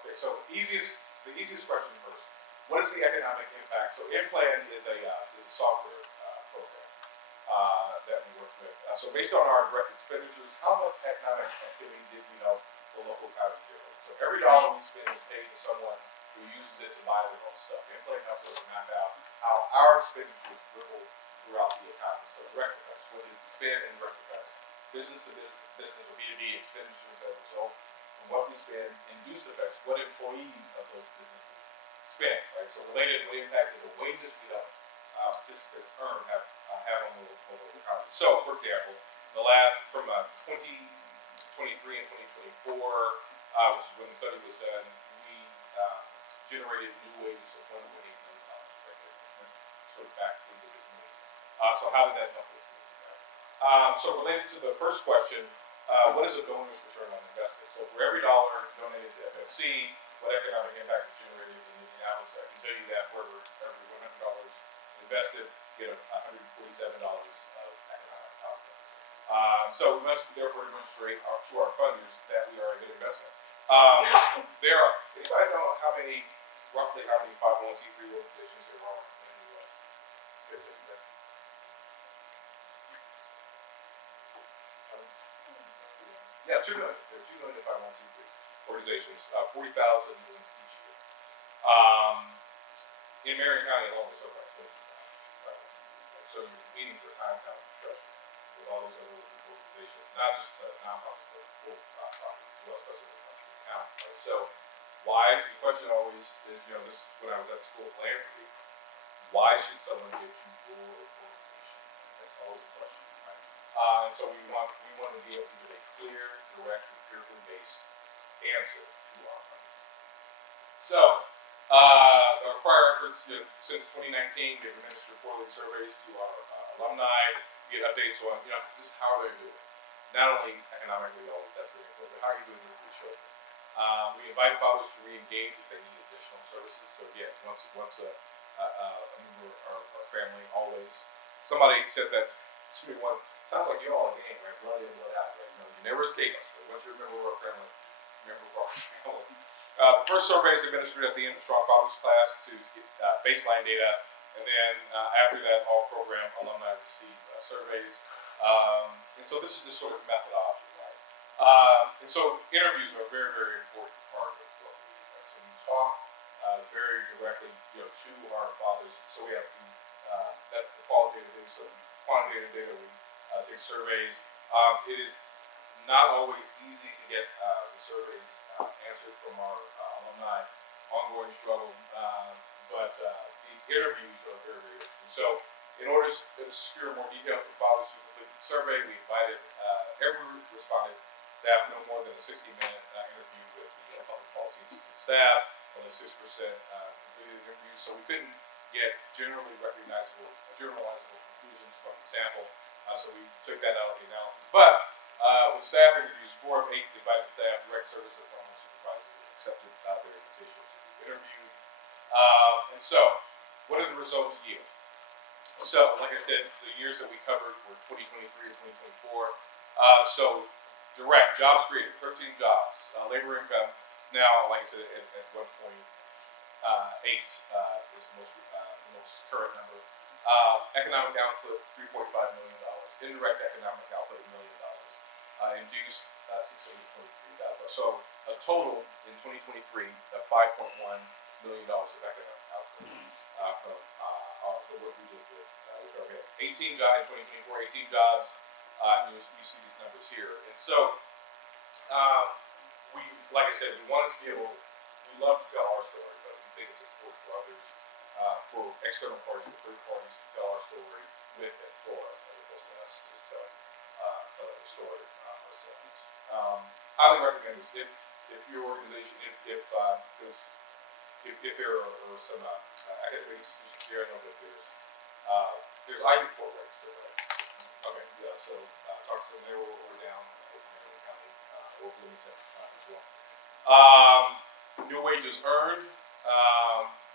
okay, so the easiest question first. What is the economic impact? So InPlan is a software program that we work with. So based on our direct expenditures, how much economic activity did we help the local economy generate? So every dollar we spend is paid to someone who uses it to buy their own stuff. InPlan helps us map out how our expenditures ripple throughout the economy. So direct effects, what did we spend, and direct effects, business to business or B2B expenditures that result from what we spend, induced effects, what employees of those businesses spend, right? So related, what impact did the wages we help participants earn have on the local economy? So, for example, from 2023 and 2024, which is when the study was done, we generated new wages of $1.8 million, right there, sort of back into the community. So how did that help the community? So related to the first question, what is a donor's return on investment? So for every dollar donated to FFC, what economic impact is generated in Indianapolis? I can tell you that for every $100 invested, you get $147 of economic output. So we must therefore demonstrate to our funders that we are a good investment. Anybody know roughly how many 501c3 organizations there are in the U.S.? Yeah, 2 million. There are 2 million 501c3 organizations, 40,000 meetings each year. In Marion County alone, there's over 20,000. So you're competing for time, talent, and construction with all those other organizations, not just nonprofits, but for-profits as well, especially when it comes to town. Right? So why? The question always is, this is when I was at school of philanthropy, why should someone give to your organization? That's always the question, right? And so we want to be able to give a clear, direct, empirically based answer to our funding. So, our prior efforts, since 2019, we've administered quarterly surveys to our alumni to get updates on, just how are they doing. Not only economically, that's really important, but how are you doing with your children? We invite fathers to re-engage if they need additional services. So again, once a member of our family, always. Somebody said that to me once. Sounds like you're all a game, right? Blood in, blood out, right? You never never escape us. But once you remember our family, remember our family. The first survey is administered at the end of Strong Fathers class to get baseline data, and then after that, all program alumni receive surveys. And so this is just sort of methodology, right? And so interviews are a very, very important part of what we do. So we talk very directly, to our fathers. So we have that's the qualitative data. So quantitative data, we take surveys. It is not always easy to get the surveys answered from our alumni. Ongoing struggle, but the interviews are very, very interesting. So, in order to secure more details from fathers who completed the survey, we invited every respondent to have no more than a 60-minute interview with the Public Policy Institute staff. Only 6% completed interviews, so we couldn't get generalizable conclusions from the sample. So we took that out of the analysis. But with staff interviews, 4 of 8 invited staff, direct service, and former supervisors accepted their invitation to be interviewed. And so, what did the results yield? So, like I said, the years that we covered were 2023 to 2024. So, direct jobs created, 13 jobs. Labor income is now, like I said, at 1.8 is the most current number. Economic output, $3.5 million. Indirect economic output, $1 million. Induced, $623,000. So a total in 2023 of $5.1 million of economic output from the work we did with our head. 18 jobs in 2024, 18 jobs. You see these numbers here. And so, we, like I said, we wanted to be able, we love to tell our story, but we think it's important for others, for external parties, for third parties to tell our story with and for us, as opposed to us just telling the story ourselves. Highly recommend this. If your organization, if there are some academic institutions here, I know that there's IV4 rates. Okay, yeah. So talk to them there or down in Marion County or Bloomington as well. New wages earned.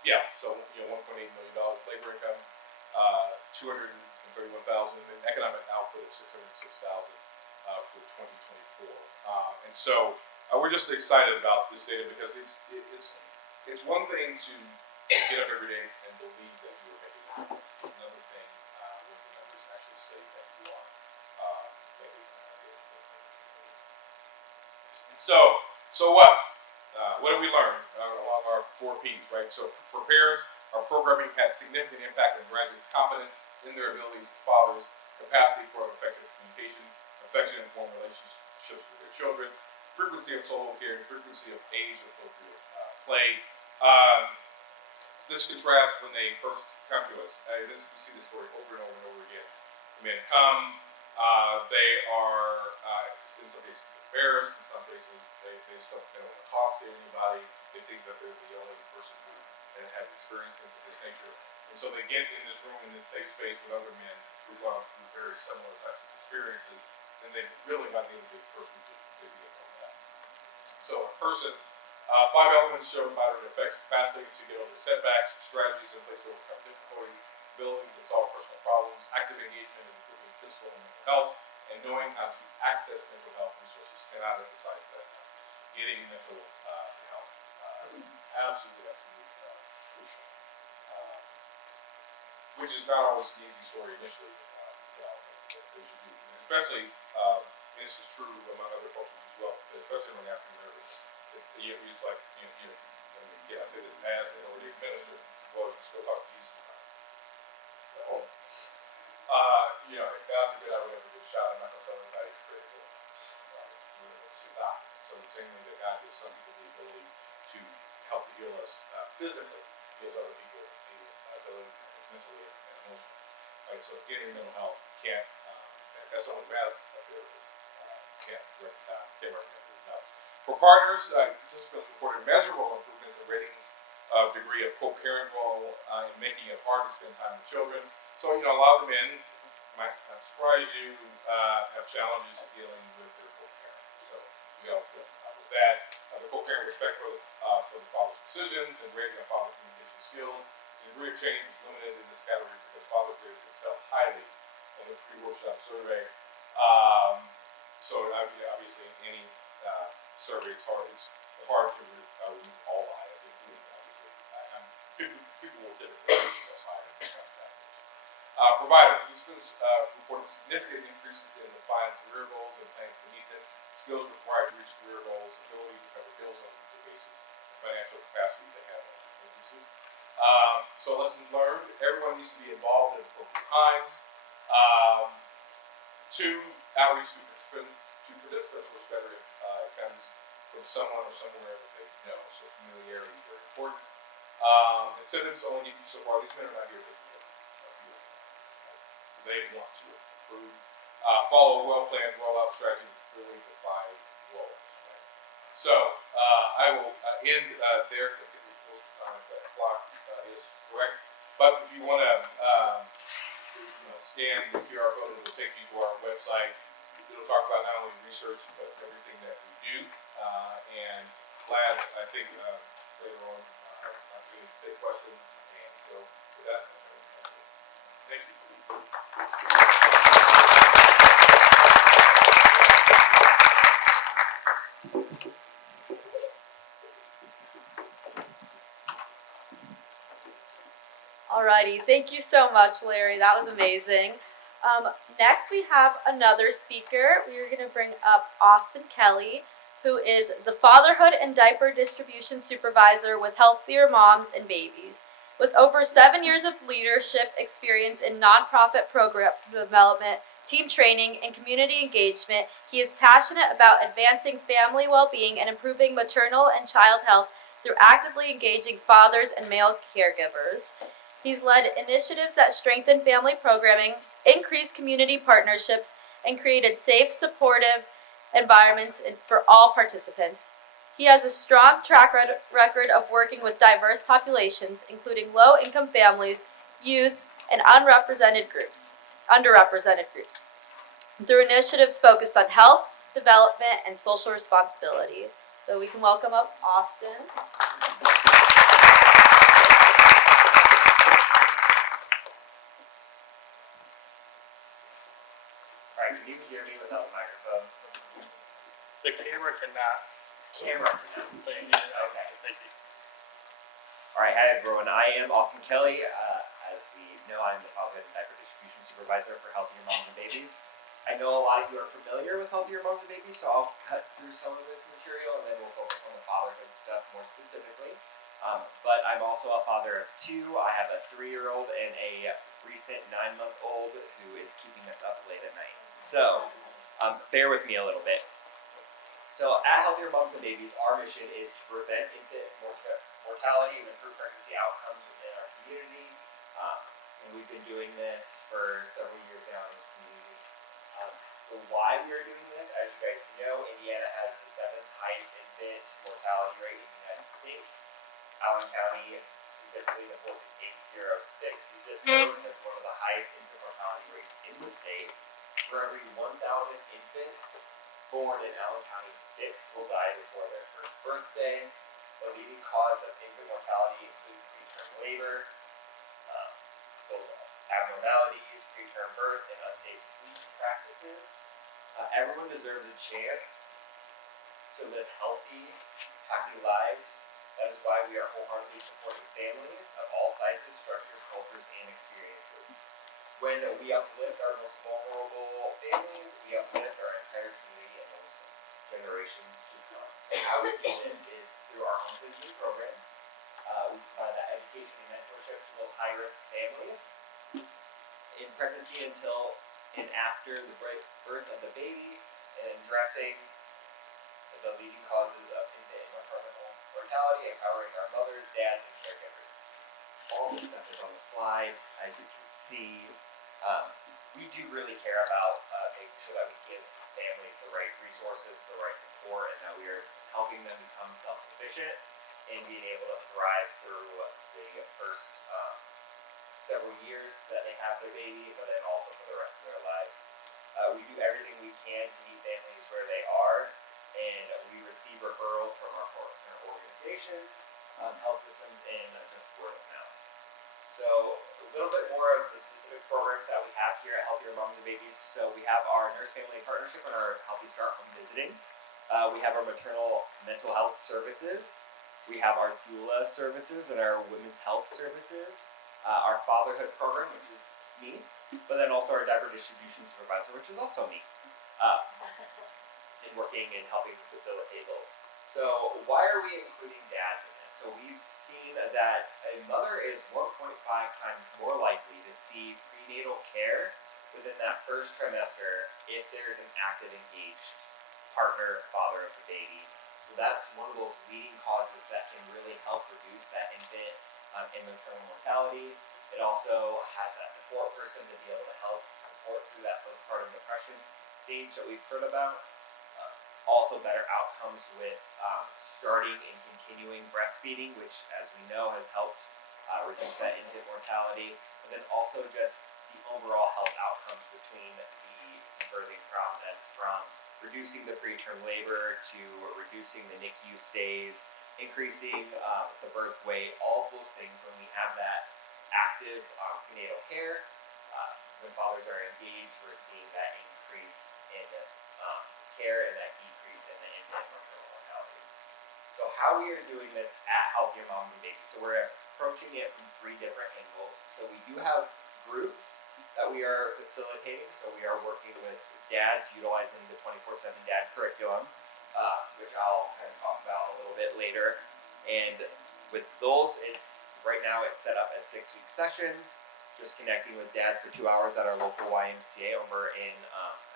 Yeah. So $1.8 million labor income, $231,000, and economic output of $606,000 for 2024. And so we're just excited about this data because it's one thing to get up every day and believe that you are making a difference. It's another thing when the numbers actually say that you are making a difference. And so what? What have we learned along our 4 Ps, right? So for parents, our programming had significant impact on graduates' confidence in their abilities as fathers, capacity for effective communication, affection and warm relationships with their children, frequency of solo care, and frequency of age-appropriate play. This contrasts when they first come to us. We see this story over and over and over again. The men come, they are in some cases embarrassed, in some cases they just don't want to talk to anybody. They think that they're the only person who has experienced things of this nature. And so they get in this room, in this safe space with other men who've gone through very similar types of experiences, and they really, by the end of the first week, they begin to know that. So a person, 5 elements show moderate effects: capacity to get over setbacks, strategies in place to overcome difficulties, ability to solve personal problems, active engagement in improving physical and mental health, and knowing how to access mental health resources. Cannot emphasize that. Getting mental health, absolutely crucial. Which is not always an easy story initially, especially, and this is true among other cultures as well, but especially among African Americans. It's like, I say this as an already administered, well, you still talk to Jesus. So, God forbid I would ever get shot. I'm not going to tell anybody to pray for die. So the same way that God gives some people the ability to help to heal us physically, gives other people the ability mentally and emotionally. Right? So getting mental health can't, as someone who has a therapist, can't recommend it enough. For partners, participants reported measurable improvements in ratings of degree of co-parent role in making it hard to spend time with children. So, a lot of the men, might not surprise you, have challenges dealing with their co-parent. So, we all deal with that. The co-parent respect for the father's decisions and rating of father's communication skills. The degree of change is limited in this category because fathers rated themselves highly on the pre-workshop survey. So, obviously, survey. It's hard to remove all bias, including obviously. People will typically self-hire. Provider participants reported significant increases in defined career goals and plans to meet them, skills required to reach career goals, ability to cover bills on a weekly basis, and financial capacity to handle increases. So lessons learned, everyone needs to be involved in appropriate times. Two, outreach to participants works better if it comes from someone or somewhere that they know. So familiarity is very important. Incentives only get you so far. These men are not here to they want to improve. Follow a well-planned rollout strategy with clearly defined goals. Right? So I will end there because I think we're supposed to time that clock is correct. But if you want to scan the QR code, it will take you to our website. It'll talk about not only research but everything that we do. And glad, I think later on I'm going to take questions. And so with that, thank you. Alrighty, thank you so much, Larry. That was amazing. Next, we have another speaker. We are going to bring up Austin Kelly, who is the Fatherhood and Diaper Distribution Supervisor with Healthier Moms and Babies. With over 7 years of leadership experience in nonprofit program development, team training, and community engagement, he is passionate about advancing family well-being and improving maternal and child health through actively engaging fathers and male caregivers. He's led initiatives that strengthen family programming, increased community partnerships, and created safe, supportive environments for all participants. He has a strong track record of working with diverse populations, including low-income families, youth, and underrepresented groups, through initiatives focused on health, development, and social responsibility. So we can welcome up Austin. Alright, can you hear me without the microphone? The camera cannot. Camera cannot. Okay, thank you. Alright, hi everyone. I am Austin Kelly. As we know, I'm the Fatherhood and Diaper Distribution Supervisor for Healthier Moms and Babies. I know a lot of you are familiar with Healthier Moms and Babies, so I'll cut through some of this material and then we'll focus on the fatherhood stuff more specifically. But I'm also a father of two. I have a 3-year-old and a recent 9-month-old who is keeping us up late at night. So, bear with me a little bit. So, at Healthier Moms and Babies, our mission is to prevent infant mortality and improve pregnancy outcomes within our community. And we've been doing this for several years now in this community. The why we are doing this, as you guys know, Indiana has the 7th highest infant mortality rate in the United States. Allen County, specifically the 46806 zip code, has one of the highest infant mortality rates in the state. For every 1,000 infants born in Allen County, 6 will die before their first birthday. The leading cause of infant mortality include preterm labor, those abnormalities, preterm birth, and unsafe sleep practices. Everyone deserves a chance to live healthy, happy lives. That is why we are wholeheartedly supporting families of all sizes, structures, cultures, and experiences. When we uplift our most vulnerable families, we uplift our entire community and those generations to come. And how we do this is through our Home Food program. We provide that education and mentorship to those high-risk families in pregnancy until and after the birth of the baby, and addressing the leading causes of infant and maternal mortality, empowering our mothers, dads, and caregivers. All this stuff is on the slide, as you can see. We do really care about making sure that we give families the right resources, the right support, and that we are helping them become self-sufficient and being able to thrive through the first several years that they have their baby, but then also for the rest of their lives. We do everything we can to meet families where they are, and we receive referrals from our partner organizations, health systems, and just word of mouth. So a little bit more of the specific programs that we have here at Healthier Moms and Babies. So we have our Nurse Family Partnership and our Healthy Start Home Visiting. We have our maternal mental health services. We have our doula services and our women's health services. Our fatherhood program, which is me, but then also our diaper distribution supervisor, which is also me, in working and helping to facilitate those. So why are we including dads in this? So we've seen that a mother is 1.5 times more likely to see prenatal care within that first trimester if there's an active, engaged partner, father of the baby. So that's one of those leading causes that can really help reduce that infant and maternal mortality. It also has that support person to be able to help support through that postpartum depression stage that we've heard about. Also better outcomes with starting and continuing breastfeeding, which as we know has helped reduce that infant mortality. And then also just the overall health outcomes between the birthing process, from reducing the preterm labor to reducing the NICU stays, increasing the birth weight, all of those things. When we have that active prenatal care, when fathers are engaged, we're seeing that increase in care and that decrease in the infant maternal mortality. So how we are doing this at Healthier Moms and Babies. So we're approaching it from 3 different angles. So we do have groups that we are facilitating. So we are working with dads utilizing the 24/7 dad curriculum, which I'll kind of talk about a little bit later. And with those, right now it's set up as 6-week sessions, just connecting with dads for 2 hours at our local YMCA over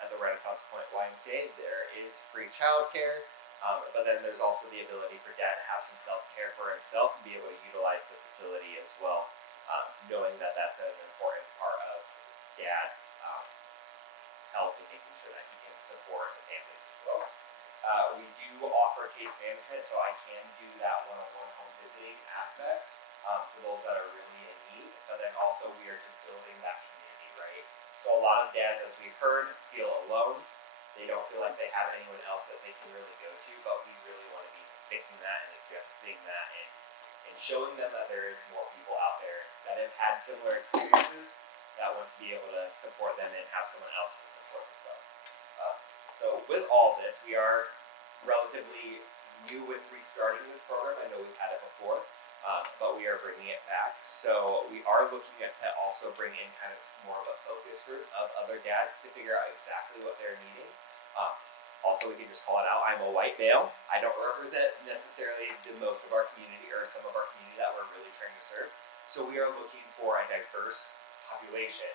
at the Renaissance Point YMCA. There is free childcare, but then there's also the ability for dad to have some self-care for himself and be able to utilize the facility as well, knowing that that's an important part of dad's health and making sure that he can support the families as well. We do offer case management, so I can do that one-on-one home visiting aspect for those that are really in need, but then also we are just building that community, right? So a lot of dads, as we've heard, feel alone. They don't feel like they have anyone else that they can really go to, but we really want to be fixing that and addressing that and showing them that there is more people out there that have had similar experiences that want to be able to support them and have someone else to support themselves. So with all this, we are relatively new with restarting this program. I know we've had it before, but we are bringing it back. So we are looking to also bring in kind of more of a focus group of other dads to figure out exactly what they're needing. Also, we can just call it out. I'm a white male. I don't represent necessarily the most of our community or some of our community that we're really trying to serve. So we are looking for a diverse population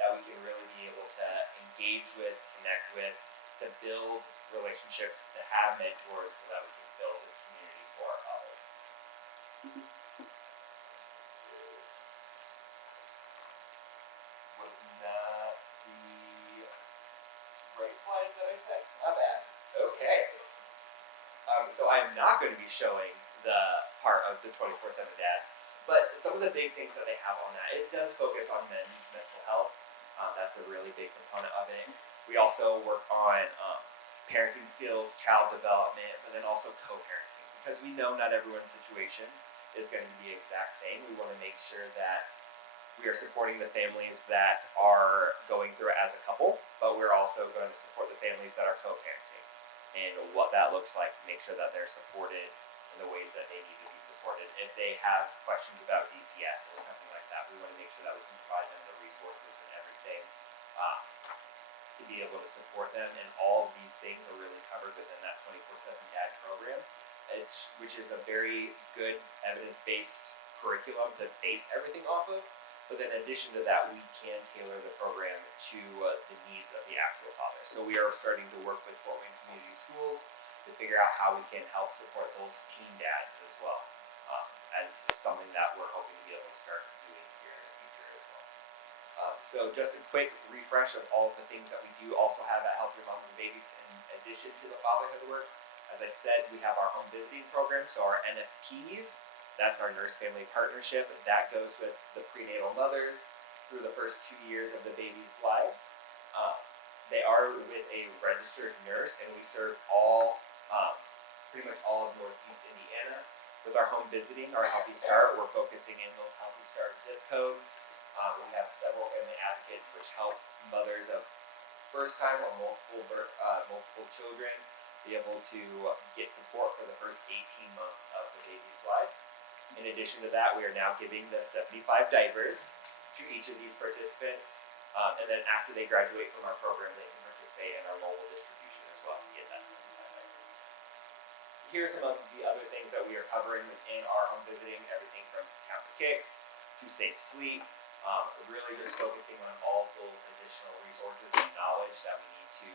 that we can really be able to engage with, connect with, to build relationships, to have mentors so that we can build this community for others. This was not the right slides that I said. My bad. Okay. So I'm not going to be showing the part of the 24/7 dads, but some of the big things that they have on that, it does focus on men's mental health. That's a really big component of it. We also work on parenting skills, child development, but then also co-parenting, because we know not everyone's situation is going to be the exact same. We want to make sure that we are supporting the families that are going through it as a couple, but we're also going to support the families that are co-parenting, and what that looks like, make sure that they're supported in the ways that they need to be supported. If they have questions about DCS or something like that, we want to make sure that we can provide them the resources and everything to be able to support them, and all of these things are really covered within that 24/7 dad program, which is a very good evidence-based curriculum to base everything off of. But then in addition to that, we can tailor the program to the needs of the actual father. So we are starting to work with Fort Wayne Community Schools to figure out how we can help support those teen dads as well, as something that we're hoping to be able to start doing here in the future as well. So just a quick refresh of all of the things that we do also have at Healthier Moms and Babies in addition to the fatherhood work. As I said, we have our home visiting program, so our NFPs. That's our nurse family partnership. That goes with the prenatal mothers through the first 2 years of the baby's lives. They are with a registered nurse, and we serve pretty much all of Northeast Indiana. With our home visiting, our Healthy Start, we're focusing in those Healthy Start zip codes. We have several family advocates which help mothers of first time or multiple children be able to get support for the first 18 months of the baby's life. In addition to that, we are now giving the 75 diapers to each of these participants, and then after they graduate from our program, they can participate in our mobile distribution as well to get that 75 diapers. Here are some of the other things that we are covering within our home visiting, everything from count the kicks to safe sleep, really just focusing on all of those additional resources and knowledge that we need to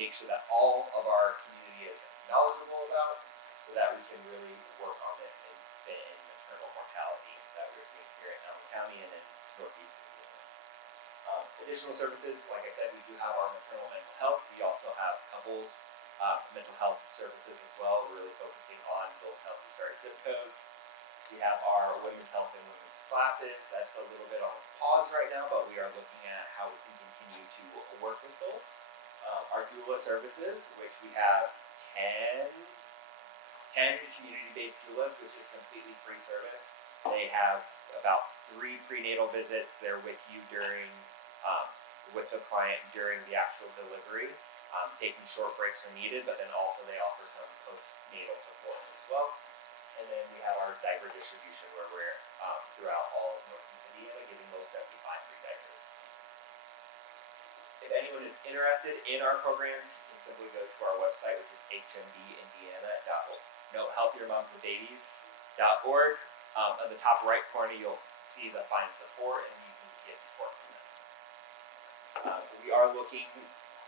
make sure that all of our community is knowledgeable about, so that we can really work on this and fit in maternal mortality that we're seeing here in Allen County and in Northeast Indiana. Additional services, like I said, we do have our maternal mental health. We also have couples mental health services as well, really focusing on those Healthy Start zip codes. We have our women's health and women's classes. That's a little bit on pause right now, but we are looking at how we can continue to work with those. Our doula services, which we have 10 community-based doulas, which is completely free service. They have about 3 prenatal visits. They're with you during, with the client during the actual delivery, taking short breaks when needed, but then also they offer some postnatal support as well. And then we have our diaper distribution, where we're throughout all of Northeast Indiana giving those 75 free diapers. If anyone is interested in our programs, you can simply go to our website, which is hmbindiana.org. No, healthiermomsandbabies.org. On the top right corner, you'll see the find support, and you can get support from them. We are looking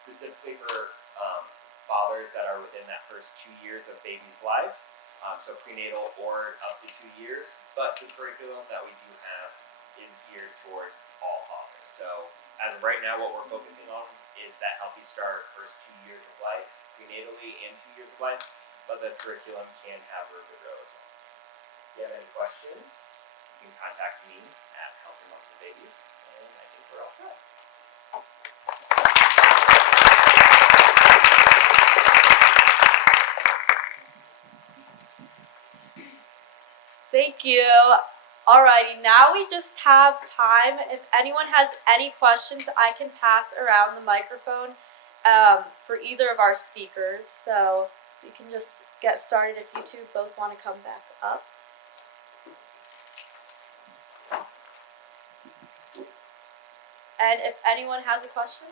specifically for fathers that are within that first 2 years of baby's life. So prenatal or up to 2 years, but the curriculum that we do have is geared towards all fathers. So as of right now, what we're focusing on is that Healthy Start first 2 years of life, prenatally and 2 years of life, but the curriculum can have room to grow as well. If you have any questions, you can contact me at Healthy Moms and Babies, and I think we're all set. Thank you. Alrighty, now we just have time. If anyone has any questions, I can pass around the microphone for either of our speakers. So we can just get started if you two both want to come back up. And if anyone has a question.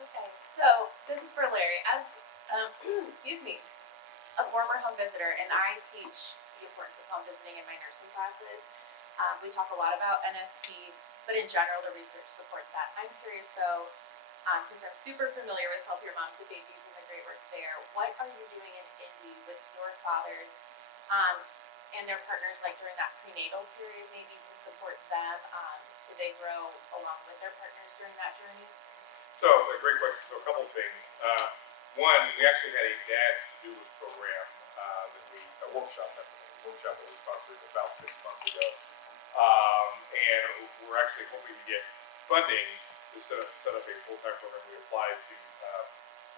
Okay, so this is for Larry. As excuse me, a former home visitor, and I teach the importance of home visiting in my nursing classes. We talk a lot about NFP, but in general, the research supports that. I'm curious though, since I'm super familiar with Healthier Moms and Babies and the great work there, what are you doing in Indy with your fathers and their partners, like during that prenatal period, maybe to support them so they grow along with their partners during that journey? So, a great question. So, a couple of things. One, we actually had a dad's to-do-list program, a workshop that we sponsored about 6 months ago. And we're actually hoping to get funding to set up a full-time program. We applied to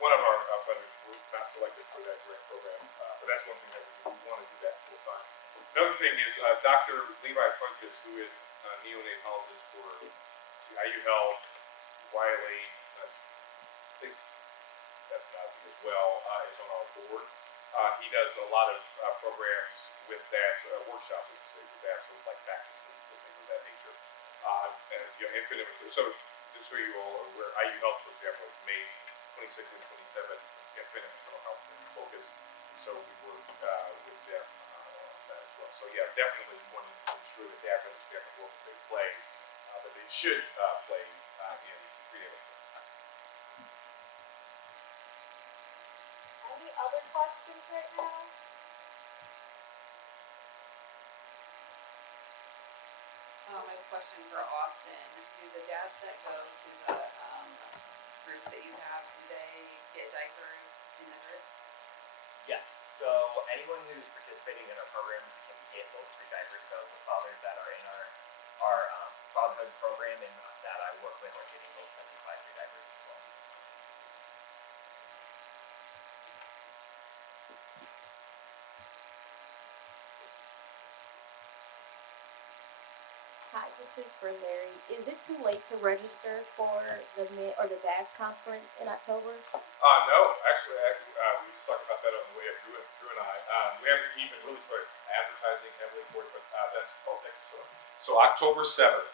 one of our funders. We're not selected for that grant program, but that's one thing that we want to do that full-time. Another thing is Dr. Levi Funches, who is a neonatologist for IU Health, Wiley, I think that's Nazi as well, is on our board. He does a lot of programs with that, workshops, with that, so like back to sleep and things of that nature. And infant immature. So just so you all are aware, IU Health, for example, is May 26 and 27 infant and maternal health focus. So we work with them on that as well. So yeah, definitely we want to ensure that they understand the role that they play, that they should play in prenatal. Any other questions right now? My question for Austin, do the dads that go to the group that you have, do they get diapers in the group? Yes, so anyone who's participating in our programs can get those free diapers. So the fathers that are in our Fatherhood program and that I work with are getting those 75 free diapers as well. Hi, this is for Larry. Is it too late to register for the the dad's conference in October? No, actually, we just talked about that on the way up, Drew and I. We haven't even really started advertising heavily for it, but that's all thank you. So October 7th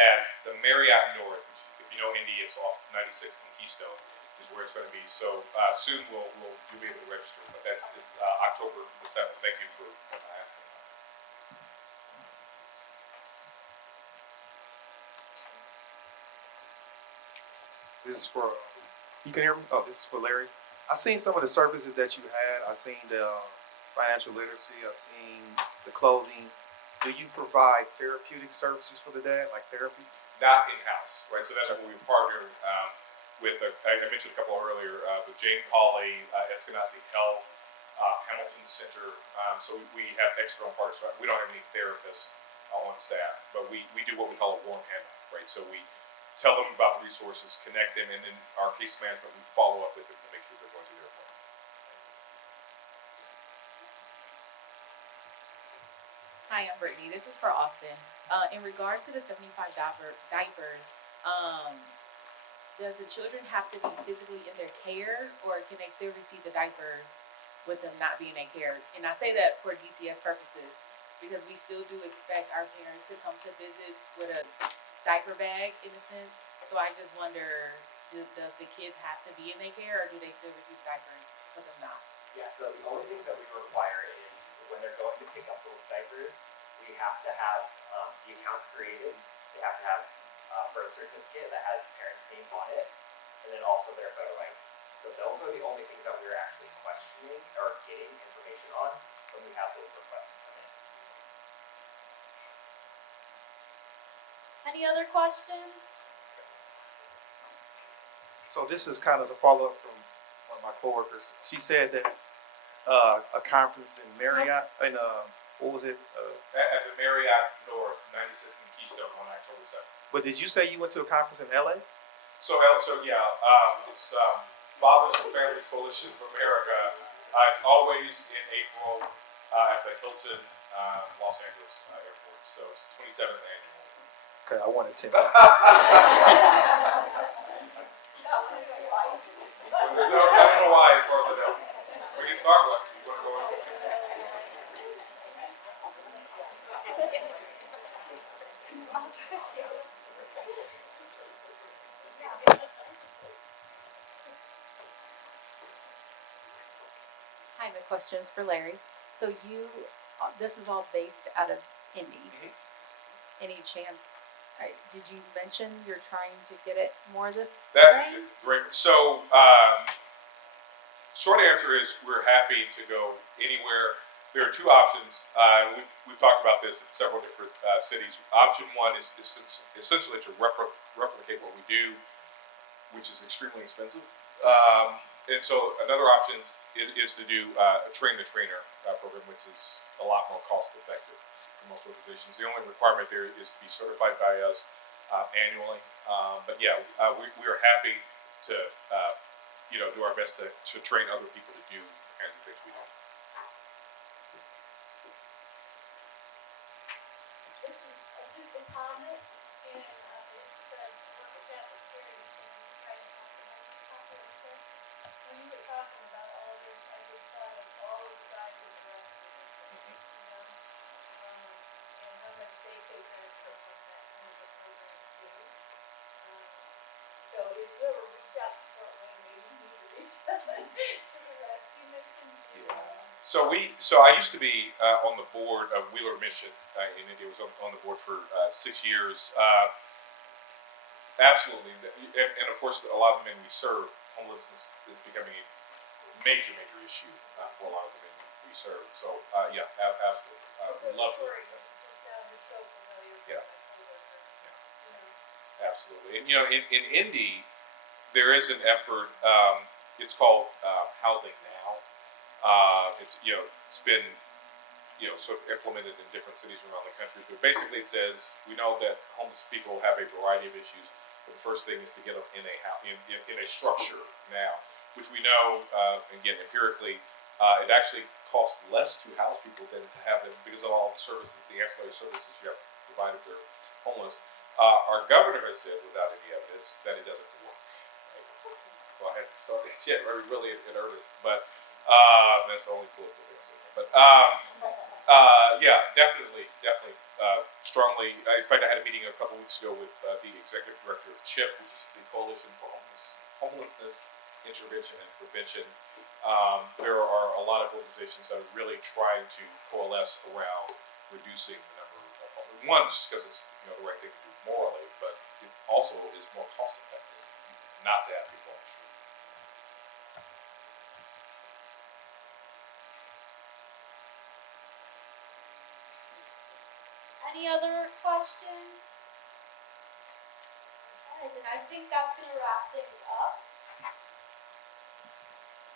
at the Marriott North, which, if you know Indy, it's off 96th and Keystone, is where it's going to be. So soon you'll be able to register, but it's October the 7th. Thank you for asking. This is for, you can hear me? Oh, this is for Larry. I seen some of the services that you had. I seen the financial literacy. I seen the clothing. Do you provide therapeutic services for the dad, like therapy? Not in-house, right? So that's where we partnered with, I mentioned a couple earlier, with Jane Pauley, Eskenazi Health, Hamilton Center. So we have external partners. We don't have any therapists on staff, but we do what we call a warm handoff, right? So we tell them about the resources, connect them, and then our case management, we follow up with them to make sure they're going to their appointments. Hi, I'm Brittany. This is for Austin. In regards to the 75 diapers, does the children have to be physically in their care, or can they still receive the diapers with them not being in care? And I say that for DCS purposes, because we still do expect our parents to come to visits with a diaper bag, in a sense. So I just wonder, does the kids have to be in their care, or do they still receive diapers for them not? Yeah, so the only things that we require is when they're going to pick up those diapers, we have to have the account created. They have to have a birth certificate that has parents' name on it, and then also their photo ID. So those are the only things that we're actually questioning or getting information on when we have those requests come in. Any other questions? So this is kind of the follow-up from one of my coworkers. She said that a conference in Marriott, and what was it? At the Marriott North, 96th and Keystone on October 7th. But did you say you went to a conference in LA? So yeah, it's Fathers and Families Coalition of America. It's always in April at the Hilton Los Angeles Airport. So it's 27th annual. Okay, I want to attend. No, I don't know why as far as I know. We can start with you want to go in. Hi, my question is for Larry. So this is all based out of Indy. Any chance, did you mention you're trying to get it more this That's spring? great. So, short answer is we're happy to go anywhere. There are two options. We've talked about this in several different cities. Option one is essentially to replicate what we do, which is extremely expensive. And so another option is to do a train-the-trainer program, which is a lot more cost-effective for most organizations. The only requirement there is to be certified by us annually. But yeah, we are happy to do our best to train other people to do the kinds of things we do. Just a comment, and it's the Mortality charity when you were talking about all this, I just thought of all of the diapers around and how much they take care of stuff like that, some of the programs do. So if you ever reach out to Fort Wayne, maybe you need to reach out to the rescue mission. So I used to be on the board of Wheeler Mission in India. I was on the board for 6 years. Absolutely, and of course, a lot of the men we serve, homelessness is becoming a major issue for a lot of the men we serve. So yeah, absolutely, we'd love to. Yeah. Absolutely, and in Indy, there is an effort. It's called Housing Now. It's been sort of implemented in different cities around the country. But basically, it says we know that homeless people have a variety of issues. But the first thing is to get them in a structure now, which we know again empirically, it actually costs less to house people than to have them because of all the services, the ancillary services you have provided there. homeless. Our governor has said, without any evidence, that it doesn't work. Right? Well, I haven't started yet, really in earnest, but that's the only political thing I'll say. But yeah, definitely, strongly. In fact, I had a meeting a couple weeks ago with the executive director of CHIP, which is the Coalition for Homelessness Intervention and Prevention. There are a lot of organizations that are really trying to coalesce around reducing the number of homeless. One, just because it's the right thing to do morally, but it also is more cost effective not to have people on the street. Any other questions? Okay, then I think that's gonna wrap things up.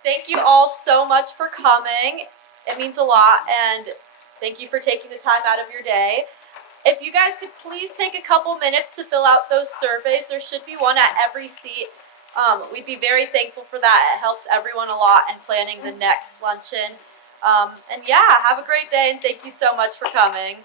Thank you all so much for coming. It means a lot, and thank you for taking the time out of your day. If you guys could please take a couple minutes to fill out those surveys, there should be one at every seat. We'd be very thankful for that. It helps everyone a lot in planning the next luncheon. And yeah, have a great day, and thank you so much for coming.